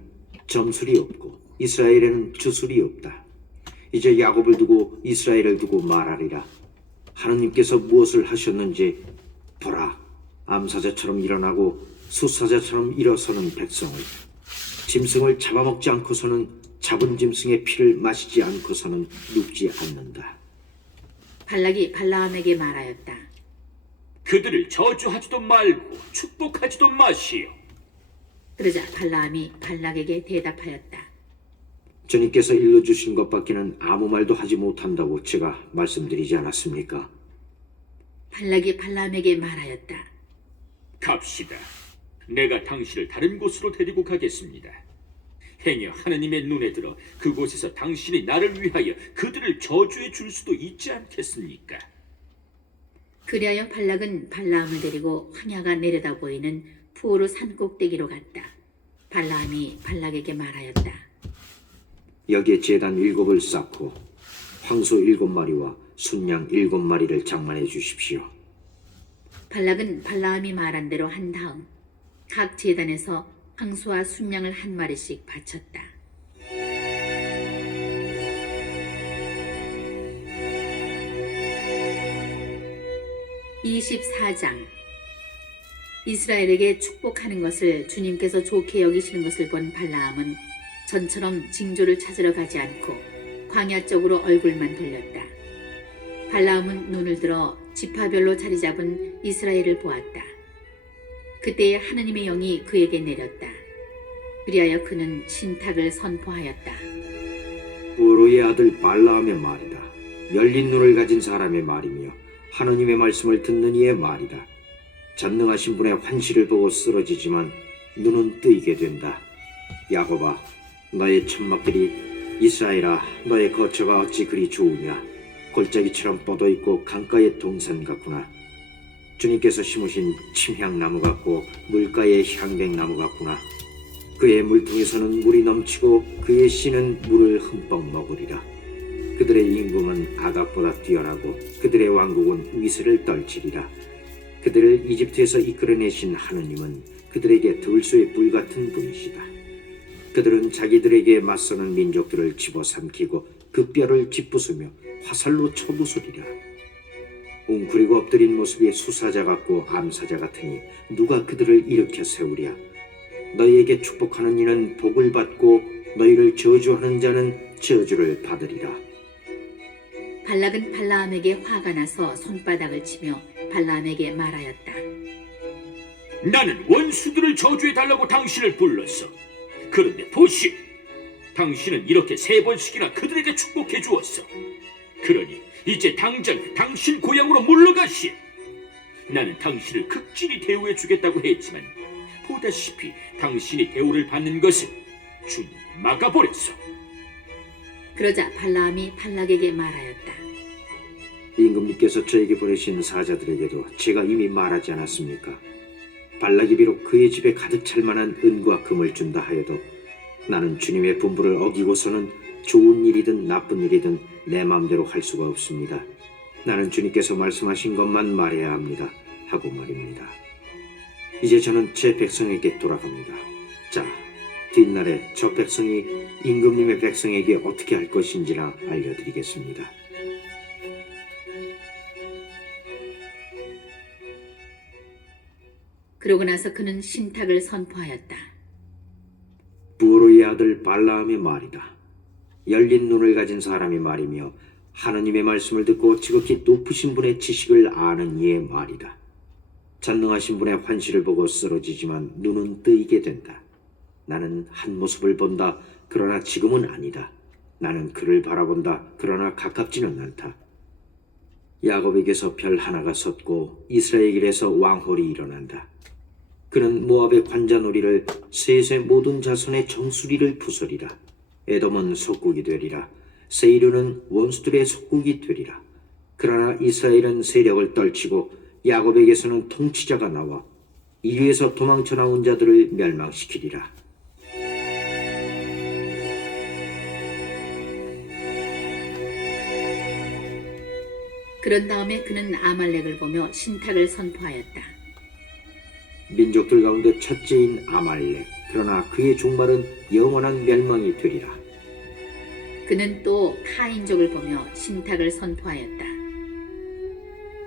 점술이 없고 이스라엘에는 주술이 없다. 이제 야곱을 두고 이스라엘을 두고 말하리라. 하느님께서 무엇을 하셨는지 보라, 암사자처럼 일어나고 숫사자처럼 일어서는 백성을, 짐승을 잡아먹지 않고서는 잡은 짐승의 피를 마시지 않고서는 눕지 않는다. 발락이 발라함에게 말하였다. 그들을 저주하지도 말고 축복하지도 마시오. 그러자 발라함이 발락에게 대답하였다. 주님께서 일러주신 것밖에는 아무 말도 하지 못한다고 제가 말씀드리지 않았습니까? 발락이 발라함에게 말하였다. 갑시다. 내가 당신을 다른 곳으로 데리고 가겠습니다. 행여 하느님의 눈에 들어 그곳에서 당신이 나를 위하여 그들을 저주해 줄 수도 있지 않겠습니까? 그리하여 발락은 발라함을 데리고 황야가 내려다 보이는 푸오르 산 꼭대기로 갔다. 발라함이 발락에게 말하였다. 여기에 제단 7을 쌓고 황소 7마리와 순양 7마리를 장만해 주십시오. 발락은 발라함이 말한 대로 한 다음 각 제단에서 황소와 순양을 한 마리씩 바쳤다. (24장) 이스라엘에게 축복하는 것을 주님께서 좋게 여기시는 것을 본 발라함은 전처럼 징조를 찾으러 가지 않고 광야 쪽으로 얼굴만 돌렸다. 발라함은 눈을 들어 지파별로 자리 잡은 이스라엘을 보았다. 그때에 하느님의 영이 그에게 내렸다. 그리하여 그는 신탁을 선포하였다. 보로의 아들 발라함의 말이다. 열린 눈을 가진 사람의 말이며 하느님의 말씀을 듣는 이의 말이다. 전능하신 분의 환시를 보고 쓰러지지만 눈은 뜨이게 된다. 야곱아, 너의 천막들이, 이스라엘아, 너의 거처가 어찌 그리 좋으냐. 골짜기처럼 뻗어있고 강가의 동산 같구나. 주님께서 심으신 침향나무 같고 물가의 향백나무 같구나. 그의 물통에서는 물이 넘치고 그의 씨는 물을 흠뻑 먹으리라. 그들의 임금은 아각보다 뛰어나고 그들의 왕국은 위세를 떨치리라. 그들을 이집트에서 이끌어내신 하느님은 그들에게 들소의 뿔 같은 분이시다. 그들은 자기들에게 맞서는 민족들을 집어삼키고 그 뼈를 짚부수며 화살로 쳐부수리라. 웅크리고 엎드린 모습이 수사자 같고 암사자 같으니 누가 그들을 일으켜 세우랴. 너희에게 축복하는 이는 복을 받고 너희를 저주하는 자는 저주를 받으리라. 발락은 발라함에게 화가 나서 손바닥을 치며 발라함에게 말하였다. 나는 원수들을 저주해 달라고 당신을 불렀어. 그런데 보시오. 당신은 이렇게 3번씩이나 그들에게 축복해 주었어. 그러니 이제 당장 당신 고향으로 물러가시오. 나는 당신을 극진히 대우해 주겠다고 했지만 보다시피 당신이 대우를 받는 것은 주님이 막아버렸어. 그러자 발라함이 발락에게 말하였다. 임금님께서 저에게 보내신 사자들에게도 제가 이미 말하지 않았습니까? 발락이 비록 그의 집에 가득 찰 만한 은과 금을 준다 하여도 나는 주님의 분부를 어기고서는 좋은 일이든 나쁜 일이든 내 마음대로 할 수가 없습니다. 나는 주님께서 말씀하신 것만 말해야 합니다. 하고 말입니다. 이제 저는 제 백성에게 돌아갑니다. 자, 뒷날에 저 백성이 임금님의 백성에게 어떻게 할 것인지나 알려드리겠습니다. 그러고 나서 그는 신탁을 선포하였다. 부로의 아들 발라함의 말이다. 열린 눈을 가진 사람의 말이며 하느님의 말씀을 듣고 지극히 높으신 분의 지식을 아는 이의 말이다. 전능하신 분의 환시를 보고 쓰러지지만 눈은 뜨이게 된다. 나는 한 모습을 본다. 그러나 지금은 아니다. 나는 그를 바라본다. 그러나 가깝지는 않다. 야곱에게서 별 하나가 섰고 이스라엘에게서 왕홀이 일어난다. 그는 모압의 관자놀이를 셋의 모든 자손의 정수리를 부수리라. 에돔은 속국이 되리라. 세이르는 원수들의 속국이 되리라. 그러나 이스라엘은 세력을 떨치고 야곱에게서는 통치자가 나와 이리에서 도망쳐 나온 자들을 멸망시키리라. 그런 다음에 그는 아말렉을 보며 신탁을 선포하였다. 민족들 가운데 첫째인 아말렉, 그러나 그의 종말은 영원한 멸망이 되리라. 그는 또 카인족을 보며 신탁을 선포하였다.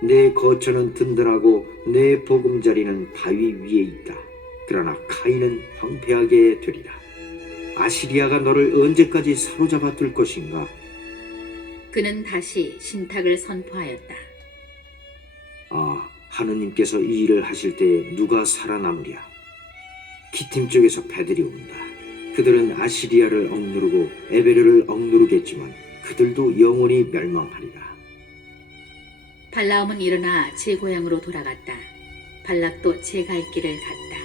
내 거처는 든든하고 내 보금자리는 바위 위에 있다. 그러나 카인은 황폐하게 되리라. 아시리아가 너를 언제까지 사로잡아 둘 것인가? 그는 다시 신탁을 선포하였다. 아, 하느님께서 이 일을 하실 때 누가 살아남으랴? 기팀 쪽에서 배들이 온다. 그들은 아시리아를 억누르고 에베르를 억누르겠지만 그들도 영원히 멸망하리라. 발라움은 일어나 제 고향으로 돌아갔다. 발락도 제 갈 길을 갔다.